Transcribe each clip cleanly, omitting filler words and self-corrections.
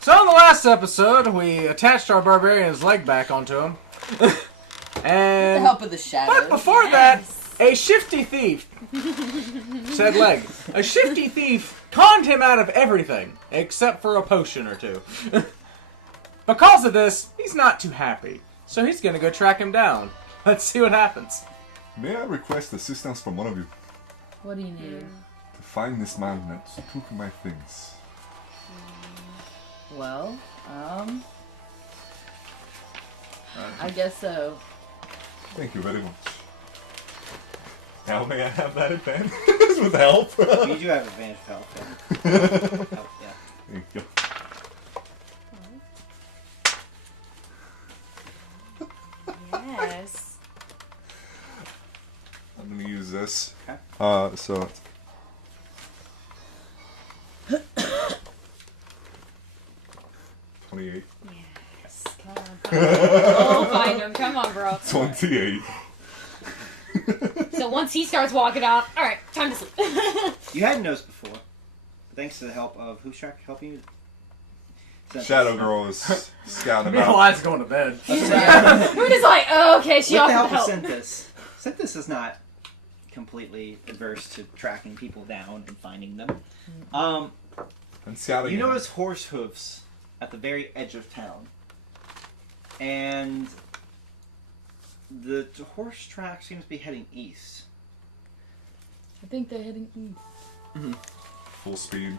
So in the last episode, we attached our barbarian's leg back onto him. And With the help of the shadows. but before that, a shifty thief, said leg, a shifty thief conned him out of everything, except for a potion or two. Because of this, he's not too happy. So he's gonna go track him down. Let's see what happens. May I request assistance from one of you What do you need? to find this man that took my things? Well, I guess so. Thank you very much. Now may I have that advantage with help? You do have advantage of health. Yeah. Yeah. Thank you. Yes. I'm gonna use this. Okay. So. $28. Yes. Come on. Oh, find him. Come on, bro. 28. So once he starts walking off, all right, time to sleep. You hadn't noticed before, but thanks to the help of who's helping you? Shadow Girl is scouting Meanwhile, about. I's going to bed. We're just like, oh, okay, she With the offered help of help. Synthis is not completely adverse to tracking people down and finding them. And scouting. You him. notice horse hooves at the very edge of town, and the horse track seems to be heading east. I think they're heading east. Full speed.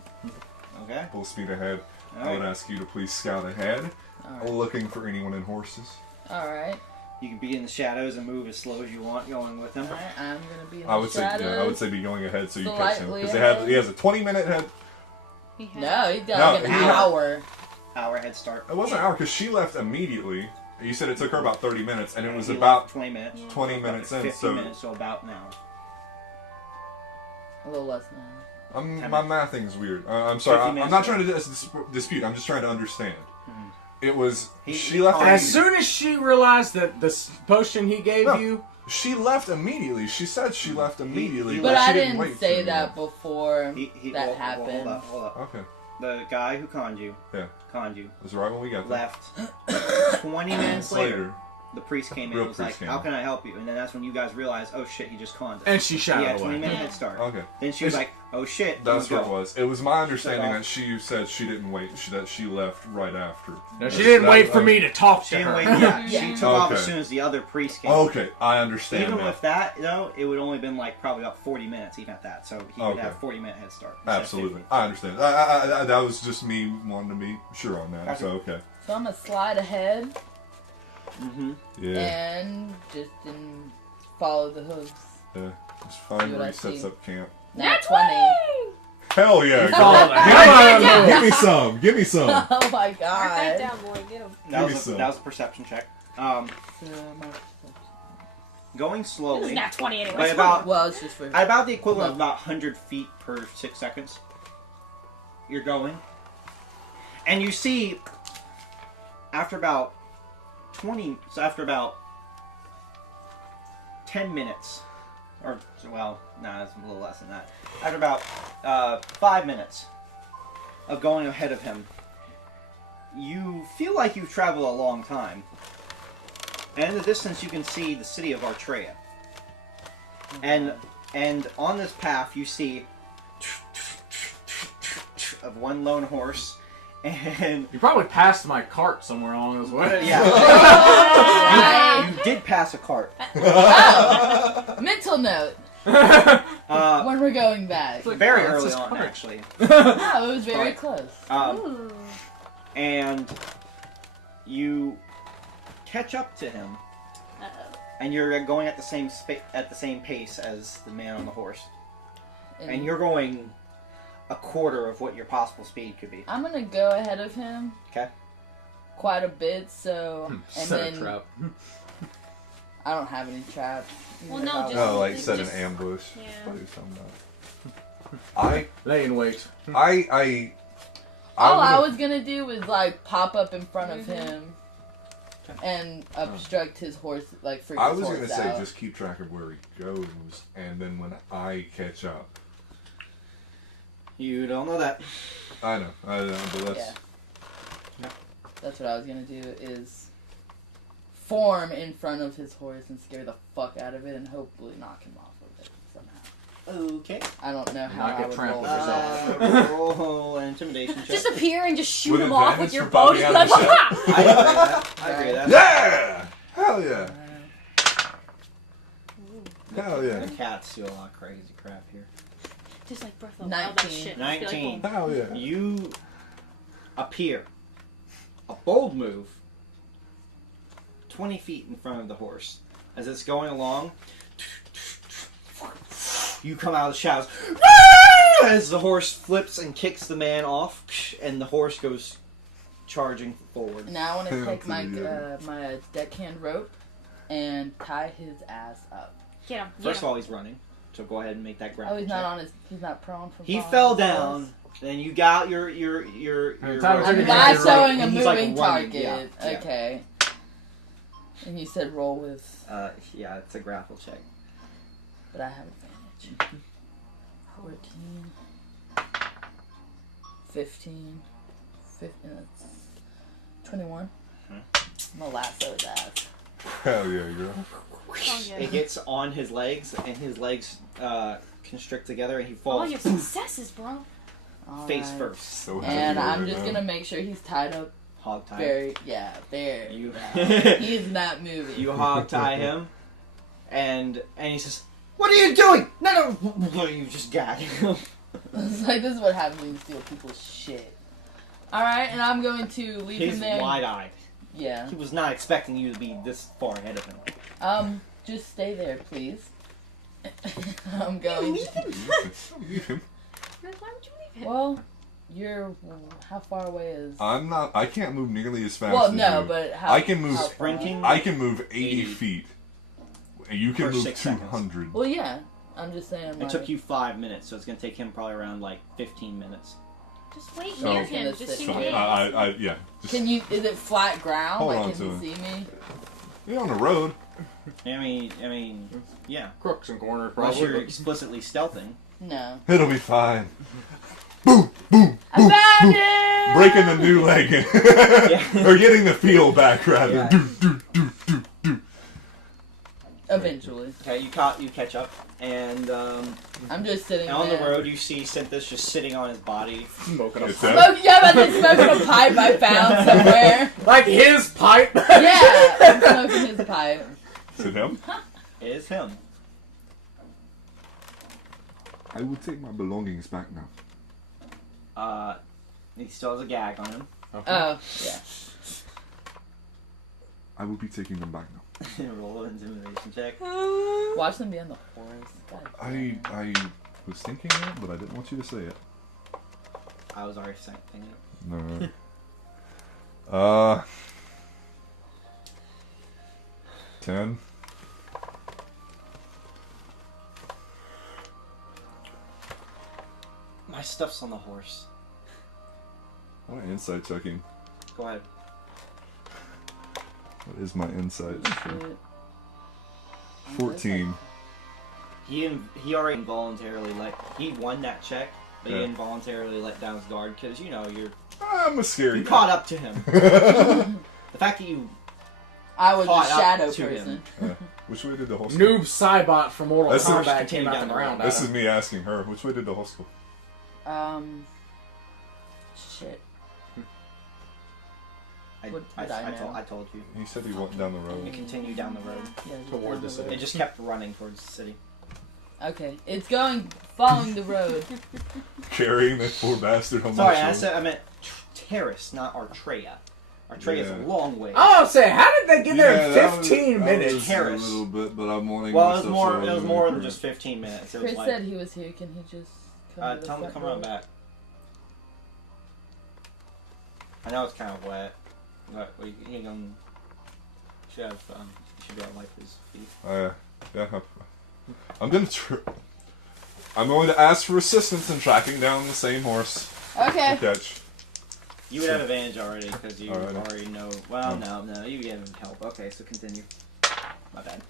Okay. Full speed ahead. All I would right. ask you to please scout ahead. Alright. Looking for anyone in horses. Alright. You can be in the shadows and move as slow as you want, going with them. Alright, I'm gonna be in I the would say, shadows. yeah, I would say be going ahead so you catch him Slightly because ahead. he has a 20-minute head. No, he's got No, like an he- hour. Hour head start. It wasn't an hour because she left immediately. You said it took her about 30 minutes, and it was He about left 20 minutes. 20 minutes in. 50 So minutes, so about now. A little less now. my mathing is weird. I'm sorry. 50 I'm minutes not trying to dispute. I'm just trying to understand. It was He- she he left. called- As immediately. soon as she realized that the potion he gave No. you, She left immediately. She said she left immediately, he- But she I didn't didn't wait say till that before that well, happened. Hold up. Okay, The guy who conned you, yeah, it was right when we got there. left 20 minutes later. The priest came in Real and was like, priest came how in. can I help you? And then that's when you guys realized, oh shit, he just conned us. and she He shot had it 20 away. minute head start. Okay, Then she was It's- like, oh shit, that's you what it go. was. It was my understanding off. that she said she didn't wait. That she left right after. No, she didn't wait for me to talk She to didn't her. wait, yeah, Yeah. she took off as Okay. soon as the other priest came. Okay, I understand. Even now. with that, though, it would only been like probably about 40 minutes, even at that. So he would Okay. have 40-minute head start. instead of Absolutely, 50. I understand. I that was just me wanting to be sure on that. So okay, So I'm gonna slide ahead Mm-hmm. yeah, and just follow the hooves. yeah. Just find See where what he I sets see. up camp. Not 20. Hell yeah! It's girl. all the hell Give me some. Give me some. Oh my Mark that god. down, boy. Get him. That Give me was, some. that was a perception check. So Going This slowly, is not 20 anyway. by about well, it's just for at about the equivalent of about 100 feet per 6 seconds. You're going, and you see after about 10 minutes, or well, nah, it's a little less than that. After about 5 minutes of going ahead of him, you feel like you've traveled a long time. And in the distance, you can see the city of Artrea. And on this path, you see of one lone horse, and You probably passed my cart somewhere along this way. yeah, you did pass a cart. mental note. Uh, When we're going back. very oh, that's early his on, cart. actually. Oh, it was very Right. close. Ooh. And you catch up to him, Uh-oh. and you're going at the same pace as the man on the horse, and you're going a quarter of what your possible speed could be. I'm gonna go ahead of him. Okay. Quite a bit, so and Set a then trap. I don't have any traps. Well, even no, if I just- No, wanted like to. set just- an ambush. yeah. That's what he was talking about. Lay in wait. All I would've- was gonna do was like pop up in front of him and obstruct his horse, like freak I his was horse gonna say out. just keep track of where he goes, and then when I catch up, You don't know that. I know, but that's Yeah. That's what I was gonna do, is form in front of his horse and scare the fuck out of it and hopefully knock him off of it somehow. Okay. I don't know how Not I get would trampled roll. yourself. Roll an intimidation check. Just appear and just shoot With him off with advantage your for bow. biting Just out like, of the "Ha!" I agree with that. I agree with that. Yeah! Hell yeah! Hell The yeah! cats do a lot of crazy crap here. Just like Breath of the Wild, that 19. shit. 19. Hell yeah! You appear. A bold move. 20 feet in front of the horse. As it's going along, you come out of the shadows. As the horse flips and kicks the man off, and the horse goes charging forward. Now I want to Hell take to my the other. my deckhand rope and tie his ass up. Get him. First of all, he's running, so go ahead and make that grapple Oh, he's check. not on his. He's not prone from. He falling. fell down. Then you got your Time I'm You're not right. showing a And he's, like, moving running, target. yeah. Okay. And you said roll with, Yeah, it's a grapple check. but I have advantage. 14, 15, 15, that's 21. I'm gonna lasso his ass. Hell yeah, girl. It gets on his legs, and his legs constrict together, and he All falls your successes, bro. face Alright. first. So happy And right I'm just now. gonna make sure he's tied up Hog tie. very, there. You- He's not moving. You hog tie him, and he says, "What are you doing?" No, you just gag him. It's like, this is what happens when you steal people's shit. Alright, and I'm going to leave He's him there. wide-eyed. Yeah. He was not expecting you to be this far ahead of him. Just stay there, please. I'm going. Leave him. Why would you leave him? Well, you're. How far away is. I'm not. I can't move nearly as fast. Well, as no, you. but how. I can move. how far? Sprinting? I can move 80 80. feet. And you can For move 6 seconds. 200. Well, yeah. I'm just saying. It Like, took you 5 minutes, so it's going to take him probably around, 15 minutes. Just wait So- near him. Just So, in So, case. yeah. Just, Can you? Is it flat ground? Hold like, on can to you him. see me? You're on the road. I mean, yeah. Crooks and corners, Unless probably. you're explicitly stealthing. No. It'll be fine. Boom, boom, boom, boom. Abandoned! Breaking the new leg. Or getting the feel back, rather. Yeah. Do. Eventually. Okay, you catch up, and I'm just sitting on there. the road you see Synthis just sitting on his body. Smoking a It's pipe. that. Yeah, but they smoking a pipe I found somewhere. Like his pipe. Yeah, I'm smoking his pipe. Is it him? It is him. I will take my belongings back now. He still has a gag on him. Oh, yeah. I will be taking them back now. Roll an intimidation check. Watch them be on the horse. God damn. I was thinking it, but I didn't want you to say it. I was already thinking it. No. 10. My stuff's on the horse. What insight checking? Go ahead. What is my insight? Shit. 14. He already involuntarily he won that check, but he Yeah. involuntarily let down his guard because you're I'm a scary you guy. caught up to him. The fact that you I was caught a up shadow to person. him. Which way did the horse Noob Cybot from Mortal This is- Kombat continue came out down and the around road. at This him. is me asking her. Which way did the horse go? Shit. I know? told you. He said he went down the You road. continue down the road. Yeah, just Toward down the city. It just kept running towards the city. Okay, it's following the road. Carrying that poor bastard on Sorry, my I shoulder. meant Terrace, not Artrea. Artrea's Yeah. a long way. Oh, say, how did they get there in that 15 was- minutes? that was Harris. a little bit, but I'm wanting. Well, my it was stuff more. so It was really more than quick. just 15 minutes. It was Chris like, said he was here. Can he just come to the tell him to front come door? around back. I know it's kind of wet, but you can. Should have. You should go wipe his feet. Yeah. I'm going to ask for assistance in tracking down the same horse Okay. to catch. You would have advantage already because you Alrighty. already know. Well, no, you get him help. Okay, so continue. My bad.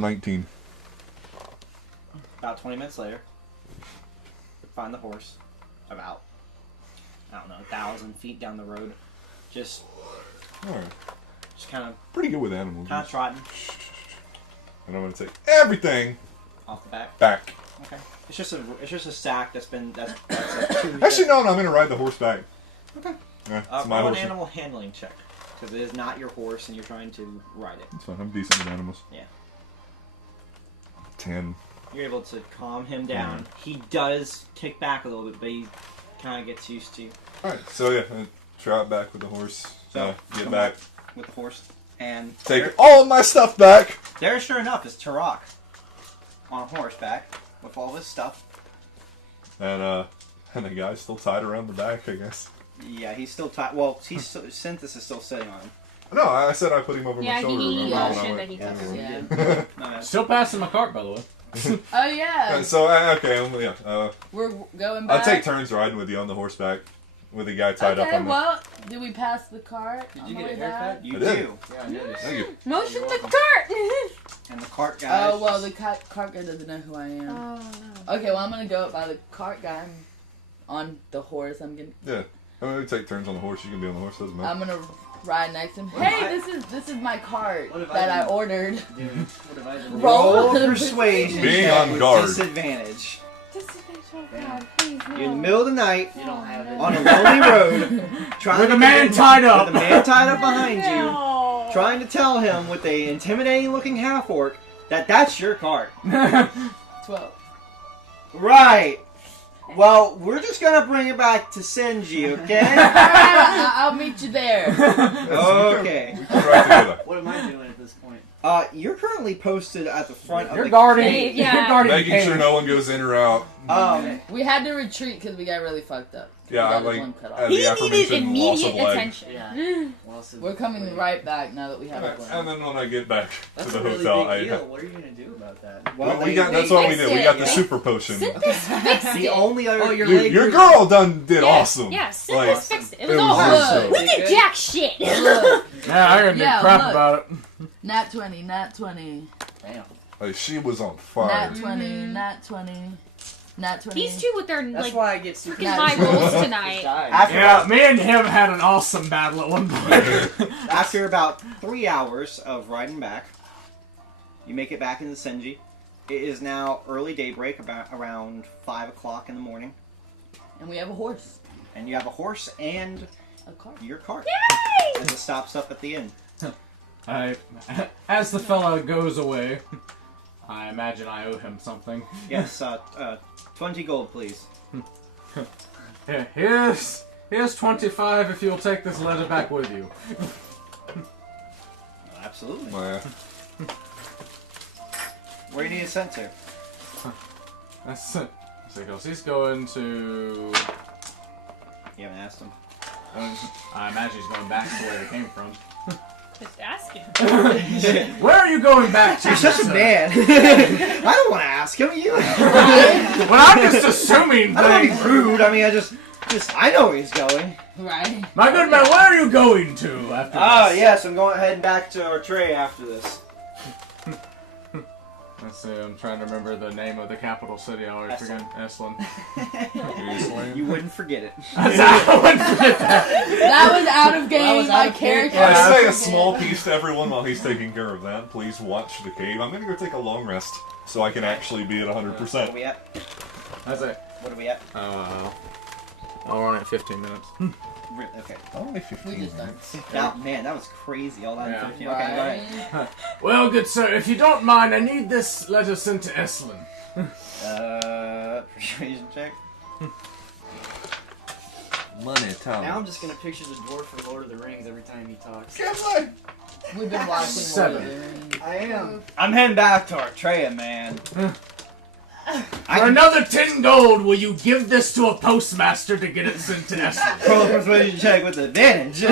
19. About 20 minutes later, find the horse about, I don't know, 1,000 feet down the road. Just Alright. kind of Pretty good with animals. trotting And I'm gonna take everything off the back. back. Okay. It's just a sack that's a two. Actually, no, I'm gonna ride the horse back. Okay. Yeah, it's Roll my an horse. animal handling check because it is not your horse and you're trying to ride it. It's fine. I'm decent with animals. Yeah. 10. You're able to calm him down. He does kick back a little bit, but he kind of gets used to Alright, so yeah, I trot back with the horse. So, Get come back. with the horse. And Take all of my stuff back. there, sure enough, is Turok on horseback with all his stuff. And the guy's still tied around the back, I guess. Yeah, he's still tied. Well, Synthesis is still sitting on him. No, I said I put him over Yeah, my shoulder. he remember, when I mentioned went- that he took Yeah. it. No, no. Still passing my cart, by the way. Oh yeah. So, okay, yeah. We're going back. I'll take turns riding with you on the horseback with the guy tied up Okay, on the... well, did we pass the cart? Did on you the get a way haircut? back? You I did. do. Yeah, I noticed. Thank you. Motion to cart! And the cart guy. Oh well, the cart guy doesn't know who I am. Oh, Okay, well I'm gonna go up by the cart guy. I'm on the horse. I'm Yeah. I'm gonna take turns on the horse. You can be on the horse, doesn't matter. gonna ride next to him. What if Hey, this is my cart What if I that I didn't- ordered. Dude, what have I done? Roll. Roll persuasion. Being check on with guard. Disadvantage. oh God, please, no. You're in the middle of the night You don't have it. on a lonely road, trying With to a man get- tied up. With a man tied up behind you, No. trying to tell him with a intimidating-looking half-orc that that's your cart. 12. Right. Well, we're just gonna bring it back to Senji, okay? I'll meet you there. Okay. We can ride together. What am I doing at this point? You're currently posted at the front of You're the guarding. cave. Yeah. You're guarding the Making cave. sure no one goes in or out. We had to retreat because we got really fucked up. Yeah, we got like, his one cut off. the He needed aforementioned loss of immediate leg. attention. Yeah. Loss of We're coming weight. right back now that we have Alright, a and plan. then when I get back That's to a the really hotel, big deal. What are you gonna do about that? Well, we they- got. That's they what we fixed did. We it, got the yeah. super potion. Synthesis fixed The it. only other. Oh, your Dude, leg your was- girl did Yeah, awesome. Yeah, Like, Synthesis fixed it. It was it all was her. awesome. We did jack shit. Look, Yeah, I got Yeah, crap look. about it. nat 20, nat 20, Damn. like she was on fire. nat 20, nat 20, nat 20. These two with their That's like why I get super. freaking high rolls tonight. After, Yeah, me and him had an awesome battle at one point. after about 3 hours of riding back, you make it back into Senji. It is now early daybreak, about around 5 o'clock in the morning, And we have a horse. and you have a horse and A car. your cart Yay! as it stops up at the inn. As the fella goes away, I imagine I owe him something. Yes, 20 gold, please. Here, here's 25 if you'll take this letter back with you. Absolutely. Oh, yeah. Where do you need it sent to? That's it. Because he's going to. You haven't asked him. I imagine he's going back to where he came from. Just asking. Where are you going back to? You're such a sir? man. I don't want to ask him. You. Well, I'm just assuming I don't want to things. be rude. I mean, I know where he's going. Right? My good man, where are you going to after this? Yes, I'm going heading back to our tray after this. Let's see, I'm trying to remember the name of the capital city. I always forget. Esslin. You wouldn't forget it. That was out of game. was My out of character. Yeah, I say a was small forget. piece to everyone while he's taking care of that. Please watch the cave. I'm gonna go take a long rest so I can actually be at What 100%. are we at? That's it. What are we at? I'll run it 15 minutes. Okay. Only We 15 just minutes. Man, that was crazy. All that Yeah. 15. Okay, go Right. ahead. Well, good sir, if you don't mind, I need this letter sent to Esslin. Persuasion check. Money, time. Now I'm just gonna picture the dwarf from Lord of the Rings every time he talks. We've been watching Seven. Lord of the Rings. I am. I'm heading back to Artrea, man. For another 10 gold, will you give this to a postmaster to get it sent to Esslin? Roll a persuasion check with advantage. Oh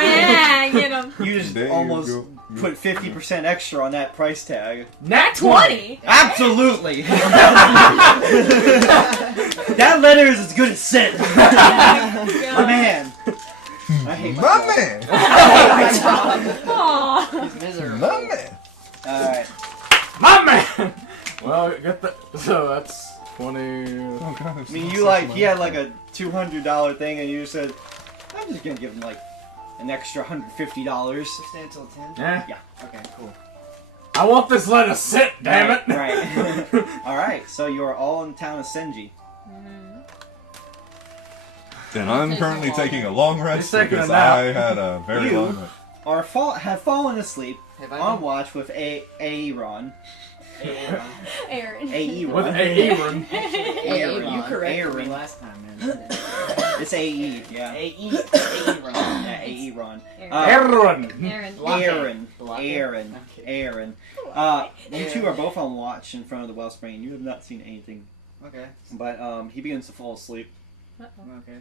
yeah, get him. You just There you almost go. put 50% extra on that price tag. Nat 20. Absolutely. That letter is as good as sent. My man. I hate My myself. man! Aww. He's miserable. My man! Alright. My man! Well, get the. So that's 20. Oh god. I mean, you like he had like a $200 thing, and you said, "I'm just gonna give him like an extra $150." Stay until 10? Yeah. Yeah. Okay, cool. I want this lettuce sit, damn it! Right. All right. So you are all in the town of Senji. And I'm currently taking a long rest He's taking a because nap. I had a very You- long rest. Have fallen asleep Have I on been- watch with Aaron. Aaron. Aaron. With Aaron. Aaron. You corrected me Aaron. last time, man. It's AE. Yeah. A-E. Yeah, Aaron. Aaron. Aaron. Aaron. Aaron. You two are both on watch in front of the wellspring. You have not seen anything, Okay. but he begins to fall asleep. Okay.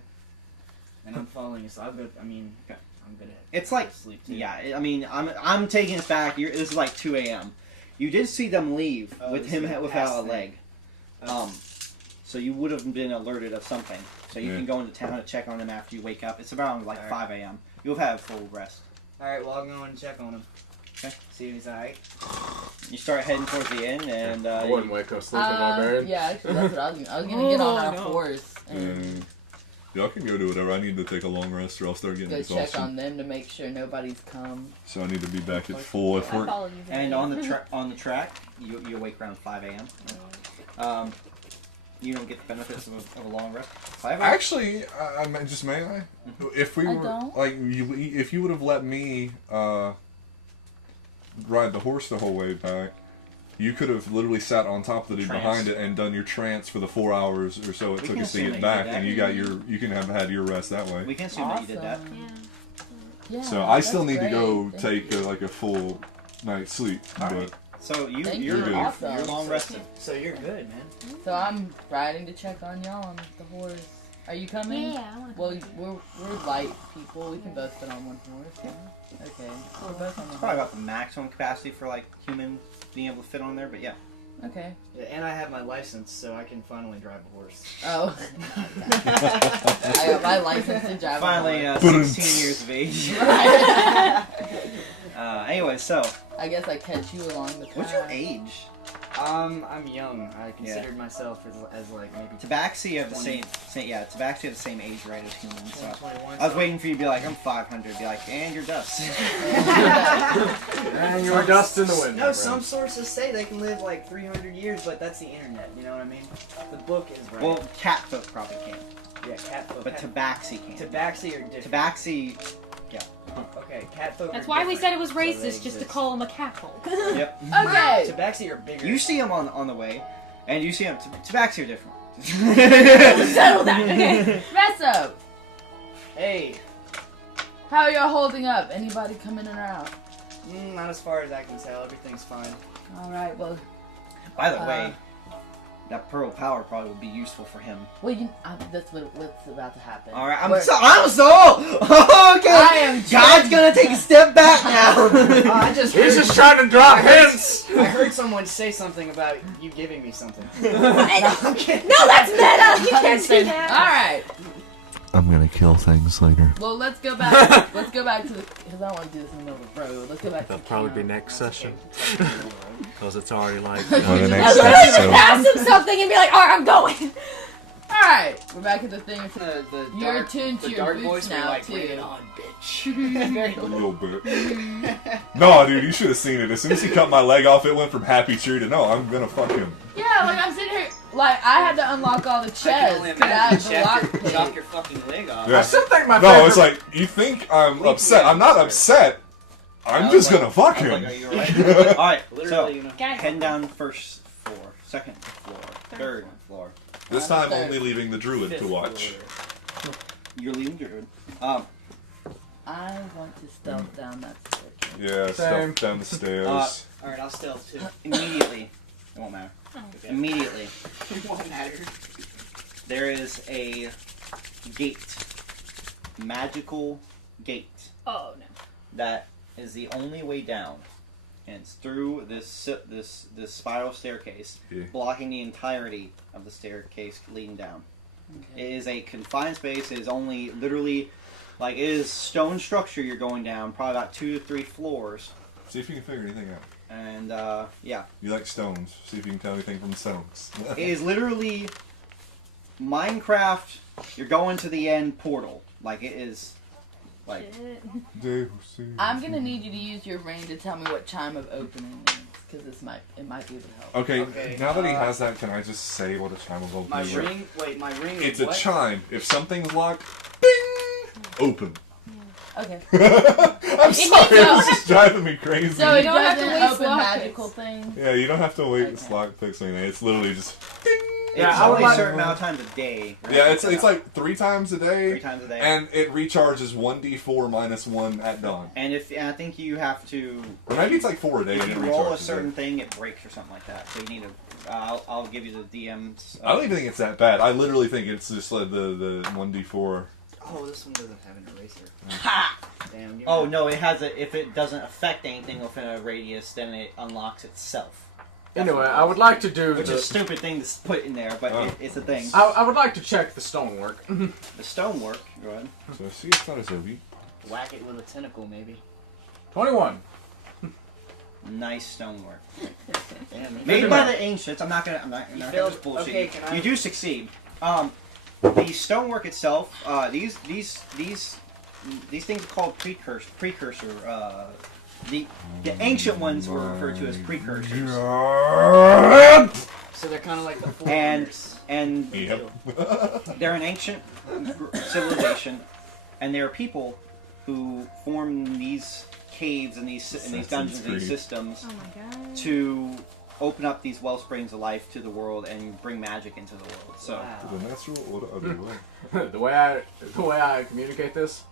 And I'm falling asleep. I'm good. I mean, Okay. I'm good at It's like, sleep too. yeah. I mean, I'm taking this back. This is like 2 a.m. You did see them leave Oh, with this him is the without a past leg. Oh. So you would have been alerted of something. So you Yeah. can go into town and check on him after you wake up. It's around like Alright. 5 a.m. You'll have full rest. Alright, well, I'll go and check on him. Okay. See if he's alright. You start heading towards the inn, and I wouldn't wake up sleeping Uh, barbarian. yeah, actually, that's what I was gonna. I was gonna get on our no. horse and And y'all can go do whatever. I need to take a long rest or I'll start getting go check exhausted. on them to make sure nobody's come. So I need to be back at full I effort. followed you. and on the track, you wake around 5 a.m. You don't get the benefits of a long rest. 5 a.m. Actually, may I? If we I were don't. like, if you would have let me ride the horse the whole way back, you could have literally sat on top of the dude Trance. behind it and done your trance for the 4 hours or so it We took can us to assume get that you back, did and that. you can have had your rest that way. We can assume that you did that. Awesome. Yeah. Yeah. So I still that's need to go great. take like a full night's sleep, Alright. but So Thank you're you. good. Awesome. You're long rested. So you're good, man. So I'm riding to check on y'all on the horse. Are you coming? Yeah, I wanna Well, we're light people. We can both fit on one horse. Yeah. Okay. We're both on It's one probably horse. about the maximum capacity for like human being able to fit on there, but yeah. Okay. Yeah, and I have my license, so I can finally drive a horse. Oh. I got my license to drive. a Finally, horse. 16 years of age. Right. Anyway, so I guess I catch you along the path. what's your age? I'm young. I considered myself as like maybe Tabaxi have the 20. same yeah, Tabaxi have the same age rate as humans. So 21. I was waiting for you to be like, I'm 500. Be like, and you're dust. And you're dust in the wind. No, my some friend. sources say they can live like 300 years, but that's the internet. You know what I mean? The book is right. Well, cat folk probably can't, yeah, cat folk. but Tabaxi can. Tabaxi are different. Tabaxi, Okay, cat folk. That's are why we different, said it was so they racist, just to exist. call him a cattle. yep. Okay. Tabaxi are bigger. You see him on the way, and you see him. Tabaxi are different. Settle down. Okay. Resso, Hey, how are y'all holding up? Anybody coming in or out? not as far as I can tell. Everything's fine. All right. Well, By the way, that pearl power probably would be useful for him. that's what's about to happen. All right, I'm We're- sold. Okay, I am God's gonna take a step back now. I just He's heard, just trying to drop hints! I heard someone say something about you giving me something. I'm kidding. No, that's meta! You can't say All that. right. I'm gonna kill things later. Well, let's go back. Let's go back to the because I don't want to do this in the middle of the road. Let's go back. That'll to probably be camp. next session. Because it's already like... Well, the I next Literally episode. just ask him something and be like, alright, I'm going. All right, we're back at the thing. The You're dark, attuned to the your dark boots voice were now, like, too. bring it on, bitch. Very A little bit. No, dude, you should have seen it. As soon as he cut my leg off, it went from happy cheer to no, I'm gonna fuck him. Yeah, like I'm sitting here, like I had to unlock all the I can chests only because I imagine have the chop lock chop pick. your fucking leg off. Yeah. I still think my No, favorite... it's like, you think I'm Leave upset. me I'm not alone. upset. I'm I just was gonna fuck I was him. like, are you alright? All right, Literally, so you know. Guys, heading down first floor, second floor, third floor. This time only leaving the druid to Fifth watch. floor. You're leaving Druid. I want to stealth down that staircase. Yeah, Same. stuff down the stairs. Alright, I'll stealth too. Immediately, it won't matter. Okay. Immediately, It won't matter. there is a gate, magical gate oh no. that is the only way down, and it's through this spiral staircase, Yeah. blocking the entirety of the staircase leading down. Okay. It is a confined space. It is only literally, like, it is stone structure you're going down, probably about 2 to 3 floors, See if you can figure anything out. And yeah, You like stones. See if you can tell anything from stones. it is literally Minecraft. You're going to the end portal. Like it is. Like I'm gonna need you to use your brain to tell me what chime of opening means, because it might be able to help. Okay, now that he has that, can I just say what a chime of opening My is? ring. Wait, my ring. It's is a what? chime. If something's locked, bing! Open. Okay. I'm sorry, this is driving me crazy. So it You don't have to doesn't waste open lock magical picks. things. Yeah, you don't have to wait Okay. to lock picks or anything. It's literally just ding! Yeah, it's I would only like- a certain amount of times a day. Right? Yeah, it's like 3 times a day. 3 times a day. And it recharges 1d4 minus 1 at dawn. And I think you have to. Or maybe it's like 4 a day If and you it roll a recharges certain it. thing, it breaks or something like that. So you need to. I'll give you the DMs. I don't even think it's that bad. I literally think it's just like the 1d4. Oh, this one doesn't have an eraser. Ha! Damn. Oh no, it has a. If it doesn't affect anything within a radius, then it unlocks itself. Anyway, I would like to do Which the... is a stupid thing to put in there, but Oh. it's a thing. I would like to check the stonework. The stonework. Go ahead. So see, it's not as heavy. Whack it with a tentacle, maybe. 21. Nice stonework. Damn. Made by the ancients. I'm not gonna You just failed- bullshit. okay, you. can I- You do succeed. The stonework itself. These things are called precursor. The ancient ones were referred to as precursors. So they're kind of like the And foreigners. and Yep. they're an ancient civilization, and there are people who form these caves and these dungeons and these Creed. systems Oh my god. to open up these well springs of life to the world and bring magic into the world. So Wow. The natural or the other way. the way I communicate this.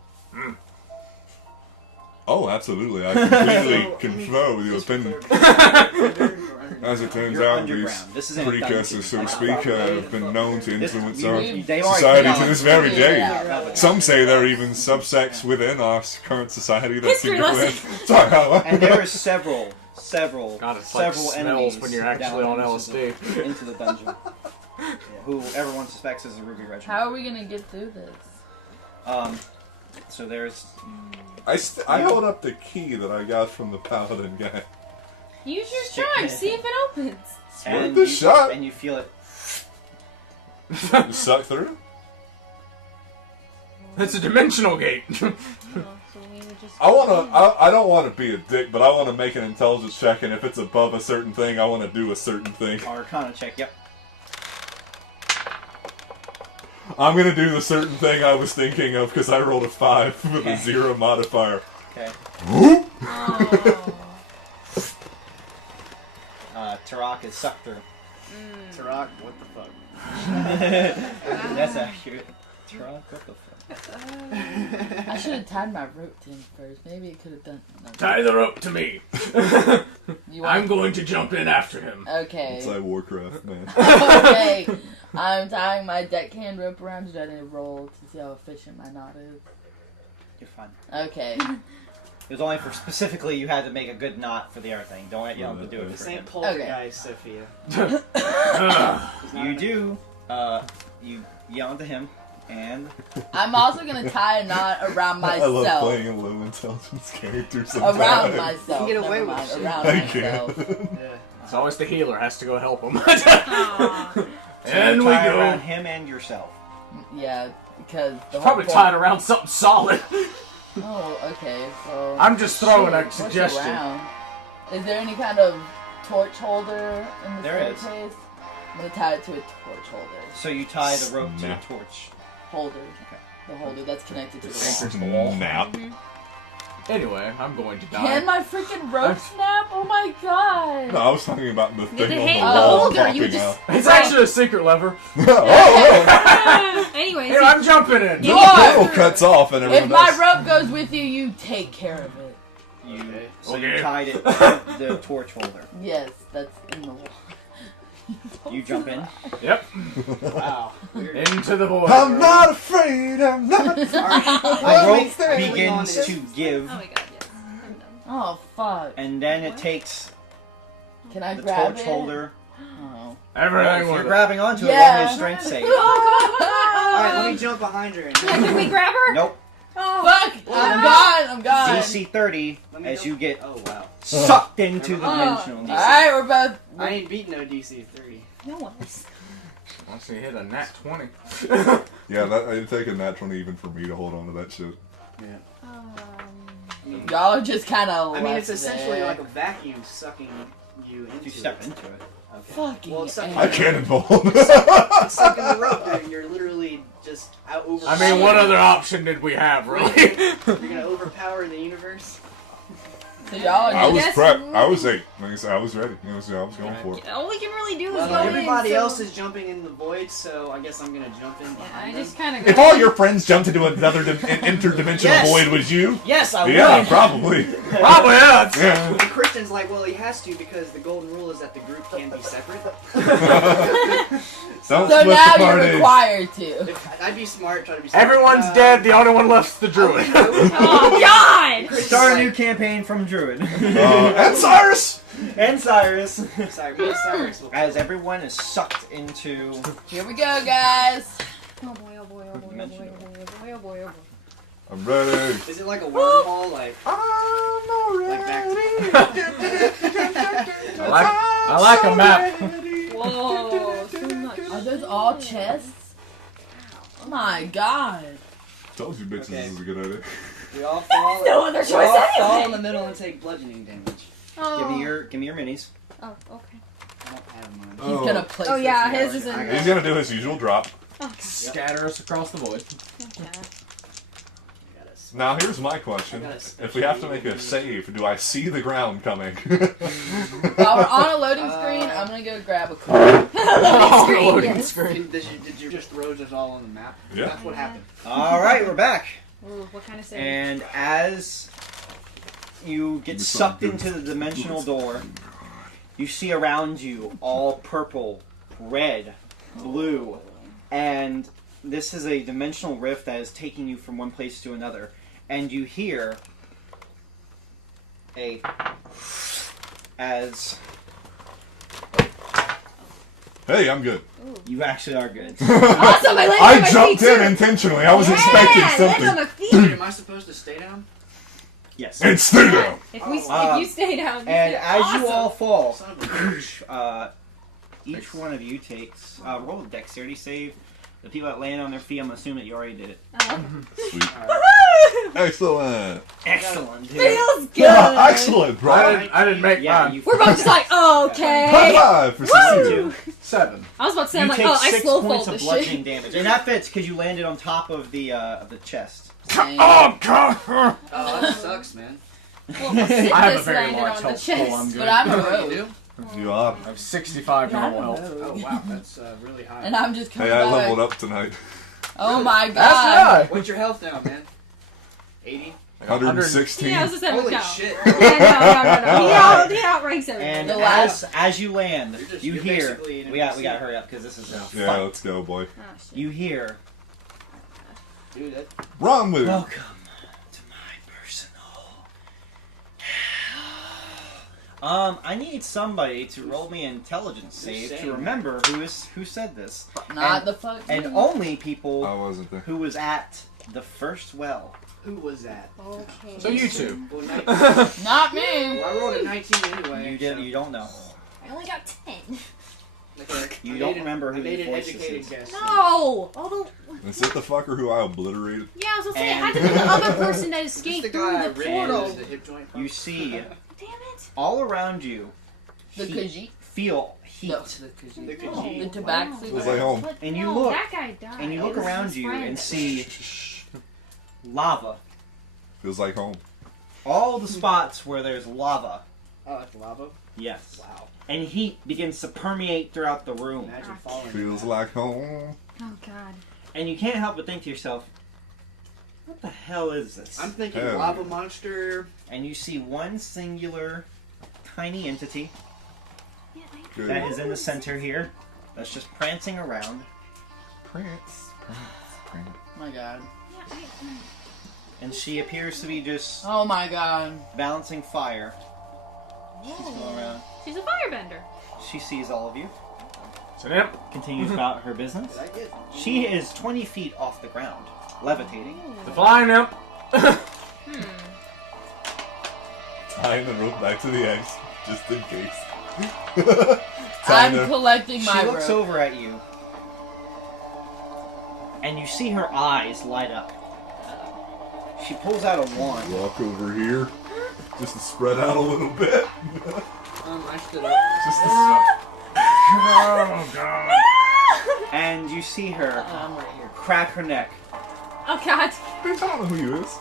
Oh, absolutely. I completely So, confer with your just for opinion. clarification, As it turns you're out, these underground. This is in a precursors, so to dungeon. speak, have been known to influence our They are society to acknowledged. this very day. Yeah. Some say there are even subsects within our current society that History seem to lesson. Sorry, how? And there are several God, it's like several smells enemies when you're actually down on into LSD. into the dungeon. Who everyone suspects is a Ruby Regiment. How are we gonna get through this? So there's I hold up the key that I got from the paladin guy. Use your Stick charm. it. See if it opens. worth the shot. and you feel it. You suck through? It's a dimensional gate. Oh, so we would just. I don't wanna be a dick, but I wanna make an intelligence check, and if it's above a certain thing, I wanna do a certain thing. Arcana check. Yep. I'm gonna do the certain thing I was thinking of because I rolled a 5 with Okay. a 0 modifier. Okay. Oh. Tarak is sucked through. Tarak, what the fuck? That's accurate. Tarak, what the fuck? I should have tied my rope to him first. Maybe it could have done. No. Tie the rope to me. You want? I'm going to jump in after him. Okay. It's like Warcraft, man. Okay. I'm tying my deckhand rope around you. I need to roll to see how efficient my knot is. You're fine. Okay. It was only for specifically you had to make a good knot for the other thing. Don't you don't have to do it This for him. ain't poltergeist, Sophia. Ugh. He's not You an- do. You yell into him, and I'm also gonna tie a knot around I love myself. playing a low intelligence character sometimes. Around myself. You can get away Never with mind. shit. Around I myself. can. Yeah. It's always the healer has to go help him. Aw. And you we tie around go. him and yourself. Yeah, because the Probably whole tied around something solid. Oh, okay. So I'm just throwing a what's suggestion. around? Is there any kind of torch holder in the There is. staircase? I'm gonna tie it to a torch holder. So you tie the rope to the Snap. torch. Holder. Okay. The holder that's connected to the Anchors wall. the wall. Nap. Anyway, I'm going to die. Can my freaking rope snap? Oh my god! No, I was talking about the The thing on hang- the the wall holder, you popping just- out. It's actually a secret lever. Oh, Anyways, Here, I'm jumping in. Yeah. the little cuts off and everyone If my else. rope goes with you, you take care of it. You, Okay. so Okay. you tied it to the torch holder. Yes, that's in the wall. You jump in. Yep. Wow. Weird. Into the void. I'm not afraid, I'm not The afraid. rope begins to give, Oh my god, yes. I'm done. Oh fuck! and then it takes Can I the grab torch it? holder. Oh. Everything If you're with it. grabbing onto it, Yeah. roll me a strength save. Oh, come on, come on, come on. Alright, let me jump behind her. Yeah, can we grab her? Nope. Oh, Fuck! I'm gone. DC 30 Let me as know. you get Oh wow. sucked into the Oh. dimensional. Alright, we're both. I ain't beating no DC 30. no one's. Once you hit a nat 20. Yeah, that it'd take a nat 20 even for me to hold on to that shit. I mean, Y'all are just kind of. I mean, it's essentially like a vacuum sucking you into If you step it. into it. Okay. Fucking Well, it's sucking I the cannonball. it's sucking the rope. You're literally just out over. I mean, what other option did we have, really? You're gonna overpower the universe. So y'all I are was just. prepped. I was 8. Like I said, I was ready. I was going for it. All we can really do is Well, go in. everybody so- else is jumping in the void, so I guess I'm gonna jump in Yeah, I behind just them. kind of. If all your friends jumped into another interdimensional Yes. void, would you? Yes, I Yeah, will. probably. Probably, yeah. Yeah. And Christian's like, well, he has to because the golden rule is that the group can't be separate. Don't So split now the you're party. required to. I'd be smart, try to be separate. Everyone's dead, the only one left's the druid. Oh God! Christian's Start a like, new campaign from Druid. And Cyrus! and Cyrus. Sorry, me and Cyrus will. As everyone is sucked into. Here we go, guys. Oh boy! Oh boy! Oh boy! Oh boy! Oh boy! Oh boy! Oh boy! I'm ready. Is it like a wormhole, like back I like a map. Whoa! So much. Are those all chests? Oh my god. Told you bitches Okay. this is a good idea. We all fall. No other we choice all fall anyway. in the middle and take bludgeoning damage. Oh. Give me your minis. Oh, okay. I don't have mine. He's Oh. gonna play. Oh yeah, Yeah, his is in. I He's gonna do his usual drop. Scatter us across the void. Okay. I got a Now here's my question. I got a If we have to make a save, do I see the ground coming? While we're on a loading screen, I'm gonna go grab a cool. Oh, screen, loading yes. screen. Did you just throw us all on the map? Yeah. That's what happened. Alright, we're back. Ooh, what kind of save? And as you get This sucked one. into the dimensional door, you see around you all purple, red, blue, and this is a dimensional rift that is taking you from one place to another. And you hear as Hey, I'm good. you actually are good. Awesome! I landed on I my jumped feet in too. intentionally. I was Yeah, expecting I landed on something. my feet. Am I supposed to stay down? Yes. And stay down. If you stay down, you And stay- as you awesome. all fall, Son of a bitch. each one of you takes roll a dexterity save. The people that land on their feet, I'm assuming that you already did it. Sweet. Woohoo! Excellent. Excellent. dude. Feels good. Yeah, excellent, right? I didn't make Yeah, mine. you. We're both just like, High okay. five for Woo! 62. 7. I was about to say, You I'm like, take oh, I 6 slow points fold of this bludgeoning shit. damage, and that fits because you landed on top of the chest. Dang. Oh, God. Oh, that sucks, man. Well, my sickness I have a very landed large on the health pool. I'm chest. good. But I'm a Oh, rogue. you do? You are. I have 65 I'm normal a health. Oh, rogue. wow, that's really high. And I'm just coming Hey, I back. leveled up tonight. Oh my That's god. right. What's your health now, man? 80? 116. Yeah, I was just having a Holy count. shit. Yeah, no. He outranks everybody. And The last- as you land, You're just- you you're hear. basically an We got to NPC. hurry up because this is a Yeah, fight. let's go, boy. Oh, shit. You hear. Dude, that, Run with it. Welcome to my personal. I need somebody to roll me an intelligence save to saying remember who said this, Not the fuck. and only I people wasn't there. who was at the first well. who was that? Okay. So you two. Well, Not me. I rolled a 19 anyway. You did. so- You don't know. I only got 10. Okay. You I don't made remember who I made your an voice this educated is. guess. No! Although, Is it the fucker who I obliterated? yeah, I was gonna say, it And- had to be the other person that Is this the escaped guy through I the ripped portal. the hip joint from? You see Damn it. all around you. The heat- Khajiit. feel heat, No, the Khajiit. The Oh, Khajiit. The tobacco. wow. Feels like home. But And you no, look- that guy died. and you look It was around his you friend. and see lava. Feels like home. All the spots where there's lava. Oh, that's lava? Yes. Wow. And heat begins to permeate throughout the room. Imagine falling. in Feels that. like home. Oh, God. And you can't help but think to yourself, what the hell is this? I'm thinking Hell. lava monster. And you see one singular tiny entity Yeah, I Good. that is in the center here that's just prancing around. Prince. Prince. Oh my god. yeah, And she appears to be just Oh my god. balancing fire. She's Whoa. going around. She's a firebender. She sees all of you. So, yep. Continues about her business. Did I get? She is 20 feet off the ground, levitating. The flying imp Tying the rope back to the eggs, just in case. I'm collecting my She looks rope. over at you, and you see her eyes light up. She pulls out a wand. Walk over here, just to spread out a little bit. I stood up. Just to Oh god. And you see her I'm right here. crack her neck. Oh god. Bitch, I don't know who you is.